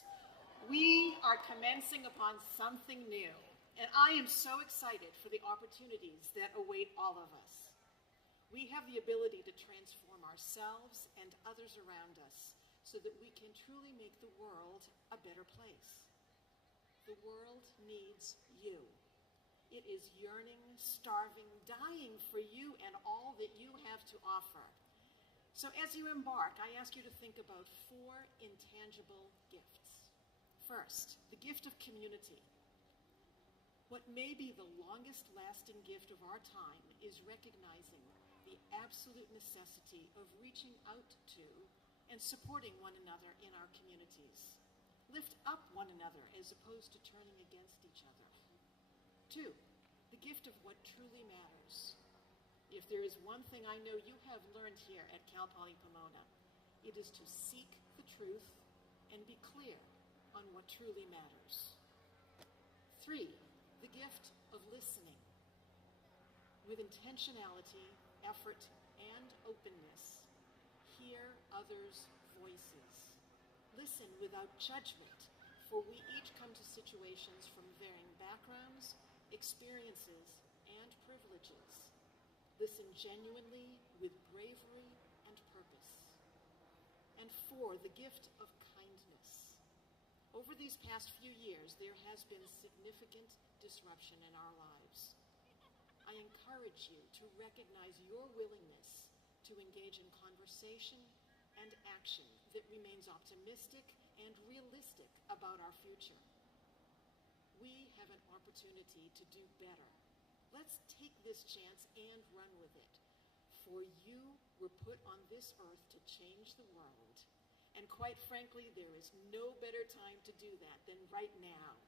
we are commencing upon something new. And I am so excited for the opportunities that await all of us. We have the ability to transform ourselves and others around us so that we can truly make the world a better place. The world needs you. It is yearning, starving, dying for you and all that you have to offer. So as you embark, I ask you to think about 4 intangible gifts. First, the gift of community. What may be the longest lasting gift of our time is recognizing the absolute necessity of reaching out to and supporting one another in our communities. Lift up one another as opposed to turning against each other. 2, the gift of what truly matters. If there is one thing I know you have learned here at Cal Poly Pomona, it is to seek the truth and be clear on what truly matters. 3, the gift of listening. With intentionality, effort, and openness, hear others' voices. Listen without judgment, for we each come to situations from varying backgrounds, experiences, and privileges. Listen genuinely with bravery and purpose. And 4, the gift of kindness. Over these past few years, there has been significant disruption in our lives. I encourage you to recognize your willingness to engage in conversation and action that remains optimistic and realistic about our future. We have an opportunity to do better. Let's take this chance and run with it. For you were put on this earth to change the world. And quite frankly, there is no better time to do that than right now.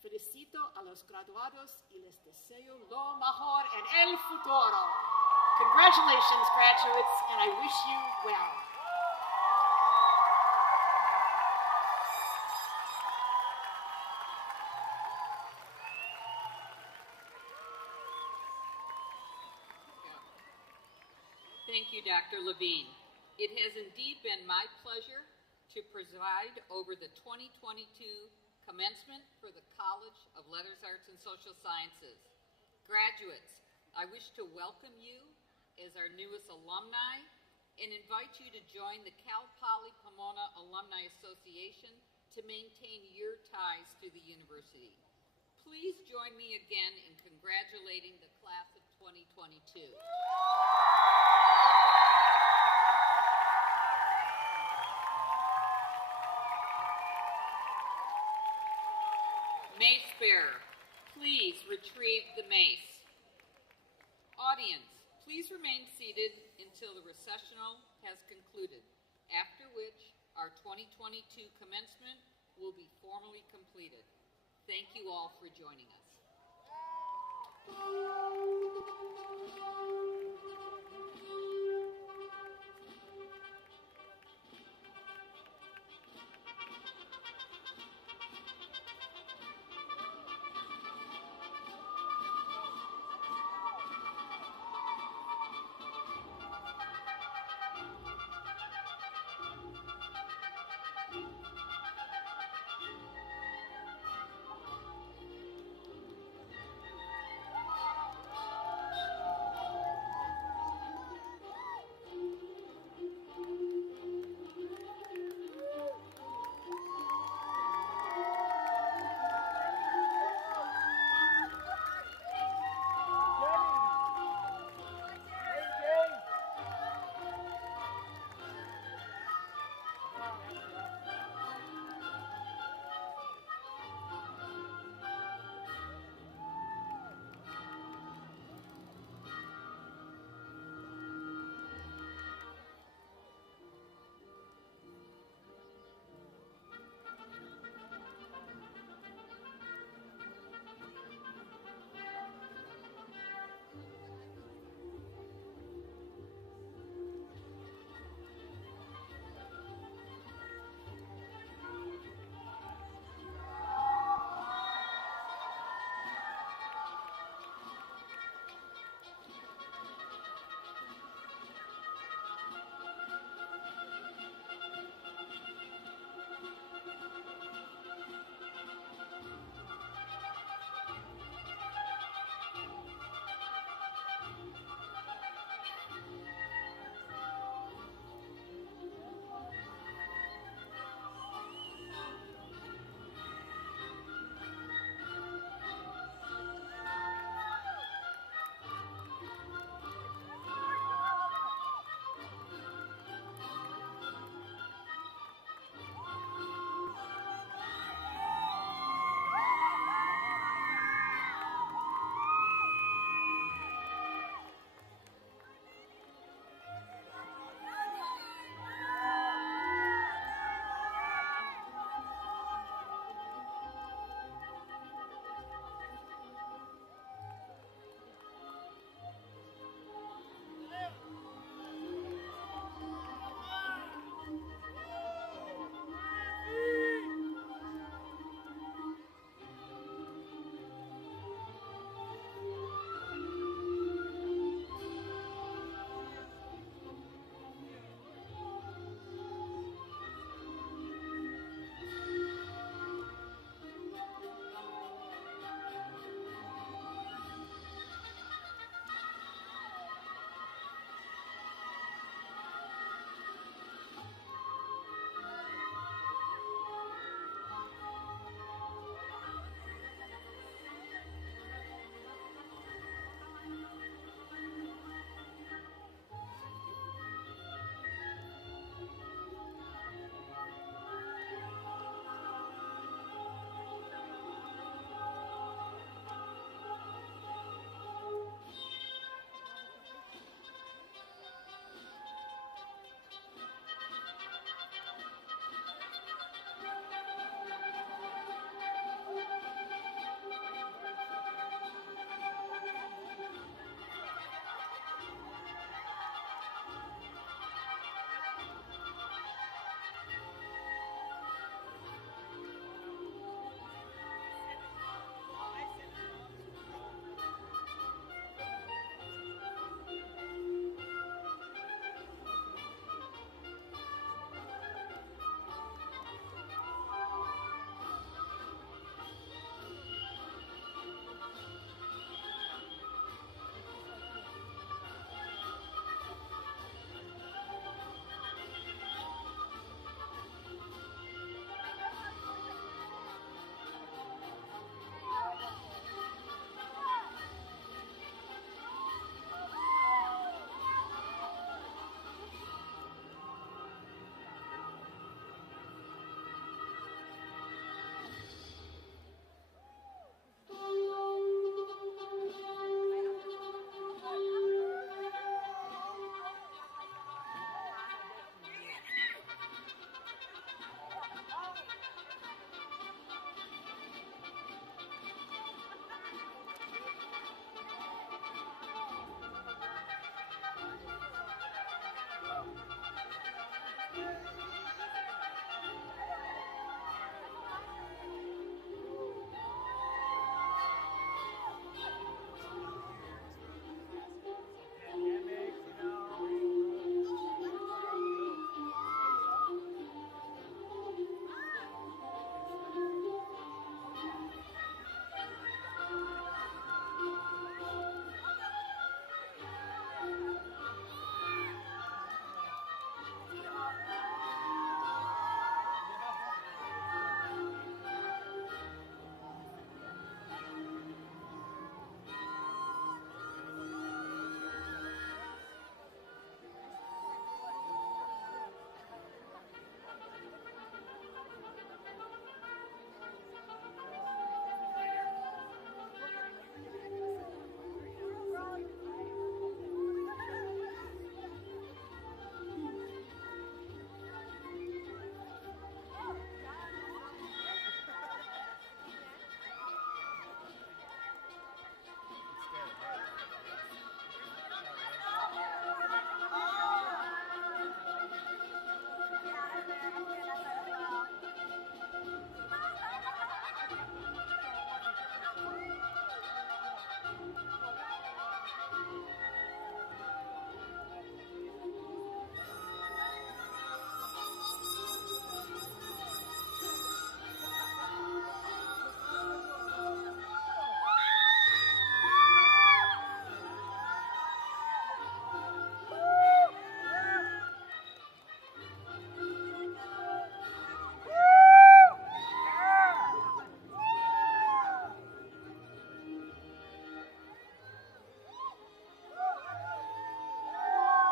Felicito a los graduados y les deseo lo mejor en el futuro. Congratulations, graduates, and I wish you well. Thank you, Dr. Levine. It has indeed been my pleasure to preside over the 2022 commencement for the College of Letters, Arts, and Social Sciences. Graduates, I wish to welcome you as our newest alumni and invite you to join the Cal Poly Pomona Alumni Association to maintain your ties to the university. Please join me again in congratulating the class of 2022. Mace bearer, please retrieve the mace. Audience, please remain seated until the recessional has concluded, after which our 2022 commencement will be formally completed. Thank you all for joining us.